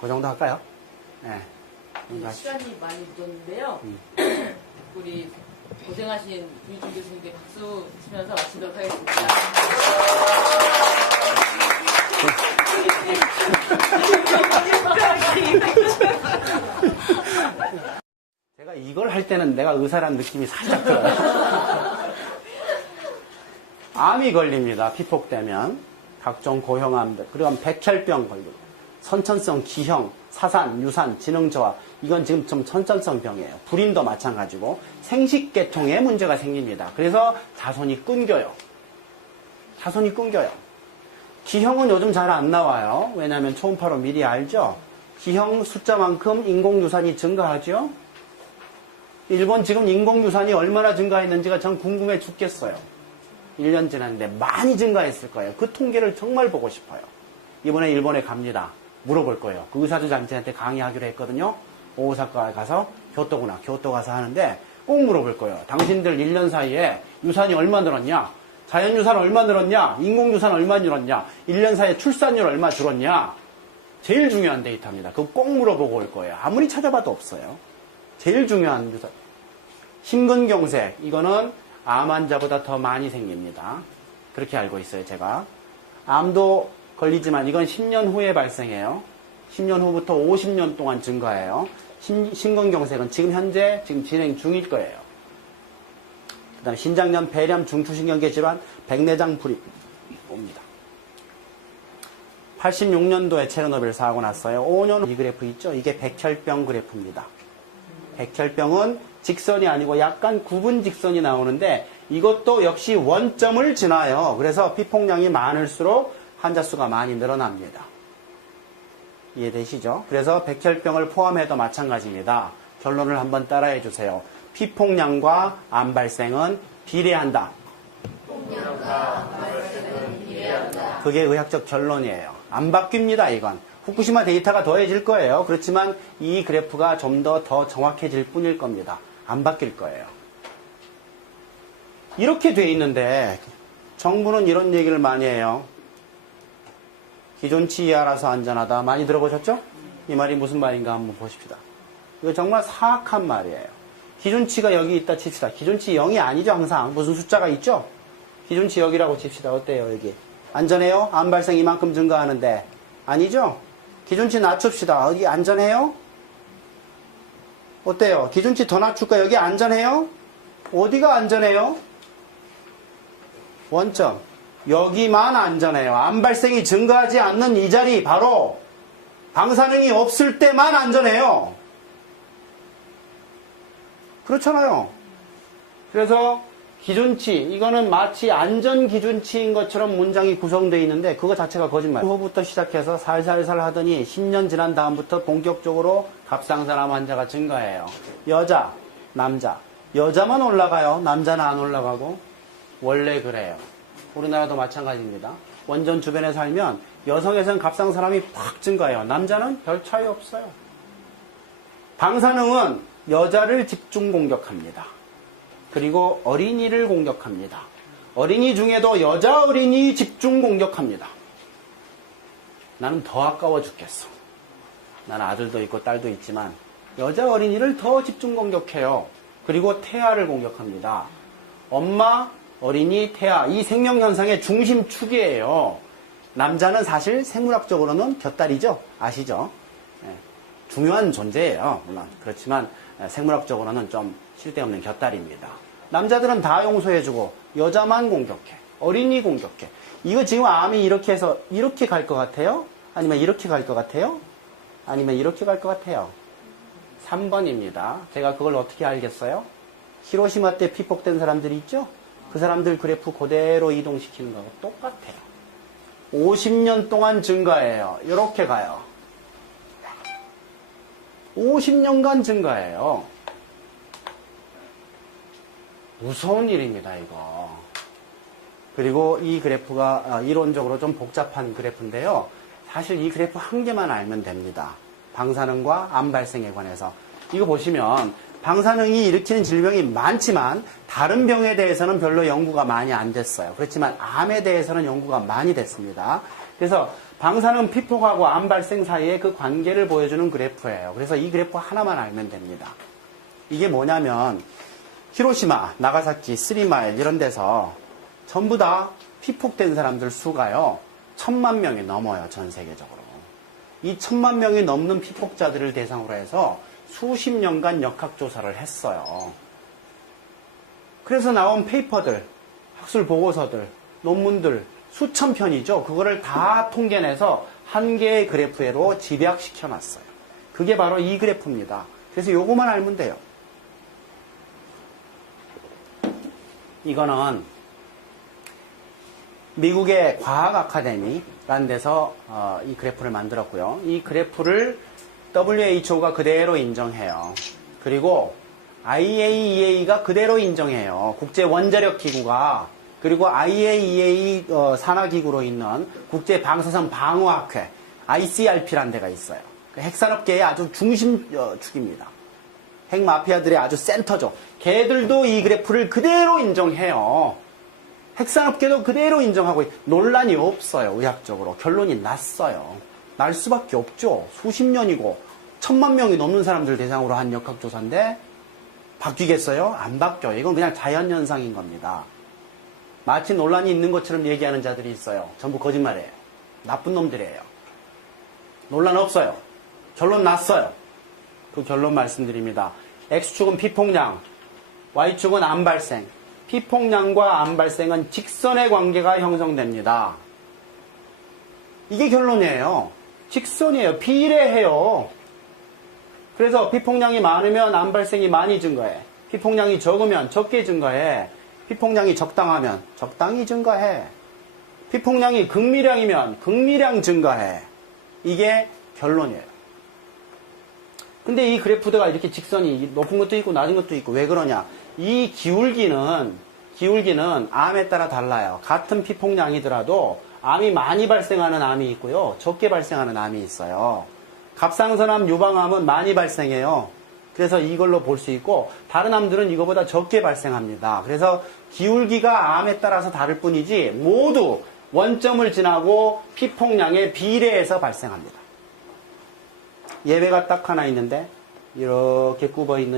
그 정도 할까요? 네. 시간이 많이 늦었는데요. 우리 고생하신 유준 교수님께 박수 치면서 마치도록 하겠습니다. 제가 이걸 할 때는 내가 의사라는 느낌이 살짝 들어요. 암이 걸립니다. 피폭되면. 각종 고형암, 그리고 백혈병 걸리고, 선천성 기형, 사산, 유산, 지능저하, 이건 지금 좀 선천성 병이에요. 불임도 마찬가지고 생식계통에 문제가 생깁니다. 그래서 자손이 끊겨요. 자손이 끊겨요. 기형은 요즘 잘 안 나와요. 왜냐하면 초음파로 미리 알죠. 기형 숫자만큼 인공유산이 증가하죠. 일본 지금 인공유산이 얼마나 증가했는지가 전 궁금해 죽겠어요. 1년 지났는데 많이 증가했을 거예요. 그 통계를 정말 보고 싶어요. 이번에 일본에 갑니다. 물어볼 거예요. 그 의사들한테 강의하기로 했거든요. 오사카에 가서 교토 가서 하는데 꼭 물어볼 거예요. 당신들 1년 사이에 유산이 얼마 늘었냐? 자연유산 얼마 늘었냐? 인공유산 얼마 늘었냐? 1년 사이에 출산율 얼마 줄었냐? 제일 중요한 데이터입니다. 그거 꼭 물어보고 올 거예요. 아무리 찾아봐도 없어요. 제일 중요한 유산. 심근경색, 이거는 암 환자보다 더 많이 생깁니다. 그렇게 알고 있어요, 제가. 암도 걸리지만 이건 10년 후에 발생해요. 10년 후부터 50년 동안 증가해요. 심근경색은 지금 현재 진행 중일 거예요. 그 다음에 신장염, 폐렴, 중추신경계 질환, 백내장 불임 옵니다. 86년도에 체르노빌 사고 났어요. 5년 이 그래프 있죠? 이게 백혈병 그래프입니다. 백혈병은 직선이 아니고 약간 굽은 직선이 나오는데 이것도 역시 원점을 지나요. 그래서 피폭량이 많을수록 환자 수가 많이 늘어납니다. 이해되시죠? 그래서 백혈병을 포함해도 마찬가지입니다. 결론을 한번 따라해 주세요. 피폭량과 암 발생은 비례한다. 그게 의학적 결론이에요. 안 바뀝니다, 이건. 후쿠시마 데이터가 더해질 거예요. 그렇지만 이 그래프가 좀 더 정확해질 뿐일 겁니다. 안 바뀔 거예요. 이렇게 돼 있는데 정부는 이런 얘기를 많이 해요. 기존치 이하라서 안전하다. 많이 들어보셨죠? 이 말이 무슨 말인가 한번 보십시다. 이거 정말 사악한 말이에요. 기준치가 여기 있다 칩시다. 기준치 0이 아니죠, 항상. 무슨 숫자가 있죠? 기준치 여기라고 칩시다. 어때요, 여기? 안전해요? 암 발생 이만큼 증가하는데. 아니죠? 기준치 낮춥시다. 여기 안전해요? 어때요? 기준치 더 낮출까? 여기 안전해요? 어디가 안전해요? 원점. 여기만 안전해요. 암 발생이 증가하지 않는 이 자리, 바로 방사능이 없을 때만 안전해요. 그렇잖아요. 그래서 기준치, 이거는 마치 안전기준치인 것처럼 문장이 구성되어 있는데 그거 자체가 거짓말. 후부터 시작해서 살살살 하더니 10년 지난 다음부터 본격적으로 갑상선암 환자가 증가해요. 여자, 남자. 여자만 올라가요. 남자는 안 올라가고. 원래 그래요. 우리나라도 마찬가지입니다. 원전 주변에 살면 여성에서는 갑상선암이 팍 증가해요. 남자는 별 차이 없어요. 방사능은 여자를 집중 공격합니다. 그리고 어린이를 공격합니다. 어린이 중에도 여자 어린이 집중 공격합니다. 나는 더 아까워 죽겠어. 나는 아들도 있고 딸도 있지만 여자 어린이를 더 집중 공격해요. 그리고 태아를 공격합니다. 엄마, 어린이, 태아, 이 생명현상의 중심축이에요. 남자는 사실 생물학적으로는 곁다리죠. 아시죠? 네. 중요한 존재예요. 물론 그렇지만 생물학적으로는 좀 쓸데없는 곁다리입니다. 남자들은 다 용서해주고 여자만 공격해. 어린이 공격해. 이거 지금 암이 이렇게 해서 이렇게 갈 것 같아요? 아니면 이렇게 갈 것 같아요? 아니면 이렇게 갈 것 같아요? 3번입니다. 제가 그걸 어떻게 알겠어요? 히로시마 때 피폭된 사람들이 있죠? 그 사람들 그래프 그대로 이동시키는 거하고 똑같아요. 50년 동안 증가해요. 이렇게 가요. 50년간 증가해요. 무서운 일입니다, 이거. 그리고 이 그래프가 이론적으로 좀 복잡한 그래프인데요. 사실 이 그래프 한 개만 알면 됩니다. 방사능과 암 발생에 관해서. 이거 보시면 방사능이 일으키는 질병이 많지만 다른 병에 대해서는 별로 연구가 많이 안 됐어요. 그렇지만 암에 대해서는 연구가 많이 됐습니다. 그래서 방사능 피폭하고 암 발생 사이의 그 관계를 보여주는 그래프예요. 그래서 이 그래프 하나만 알면 됩니다. 이게 뭐냐면 히로시마, 나가사키, 스리마일 이런 데서 전부 다 피폭된 사람들 수가요. 1000만 명이 넘어요. 전 세계적으로. 이 1000만 명이 넘는 피폭자들을 대상으로 해서 수십 년간 역학조사를 했어요. 그래서 나온 페이퍼들, 학술 보고서들, 논문들 수천 편이죠. 그거를 다 통계내서 한 개의 그래프로 집약시켜놨어요. 그게 바로 이 그래프입니다. 그래서 요거만 알면 돼요. 이거는 미국의 과학 아카데미라는 데서 이 그래프를 만들었고요. 이 그래프를 WHO가 그대로 인정해요. 그리고 IAEA가 그대로 인정해요. 국제 원자력 기구가. 그리고 IAEA 산하기구로 있는 국제 방사선 방어학회 ICRP라는 데가 있어요. 핵산업계의 아주 중심축입니다. 핵 마피아들의 아주 센터죠. 걔들도 이 그래프를 그대로 인정해요. 핵산업계도 그대로 인정하고 논란이 없어요. 의학적으로. 결론이 났어요. 날 수밖에 없죠. 수십 년이고 1000만 명이 넘는 사람들 대상으로 한 역학조사인데 바뀌겠어요? 안 바뀌어요. 이건 그냥 자연현상인 겁니다. 마치 논란이 있는 것처럼 얘기하는 자들이 있어요. 전부 거짓말이에요. 나쁜 놈들이에요. 논란 없어요. 결론 났어요. 그 결론 말씀드립니다. X축은 피폭량, Y축은 암 발생. 피폭량과 암 발생은 직선의 관계가 형성됩니다. 이게 결론이에요. 직선이에요. 비례해요. 그래서 피폭량이 많으면 암 발생이 많이 증가해. 피폭량이 적으면 적게 증가해. 피폭량이 적당하면 적당히 증가해. 피폭량이 극미량이면 극미량 증가해. 이게 결론이에요. 근데 이 그래프가 이렇게 직선이 높은 것도 있고 낮은 것도 있고 왜 그러냐? 이 기울기는 암에 따라 달라요. 같은 피폭량이더라도 암이 많이 발생하는 암이 있고요. 적게 발생하는 암이 있어요. 갑상선암, 유방암은 많이 발생해요. 그래서 이걸로 볼 수 있고 다른 암들은 이거보다 적게 발생합니다. 그래서 기울기가 암에 따라서 다를 뿐이지 모두 원점을 지나고 피폭량에 비례해서 발생합니다. 예외가 딱 하나 있는데 이렇게 굽어 있는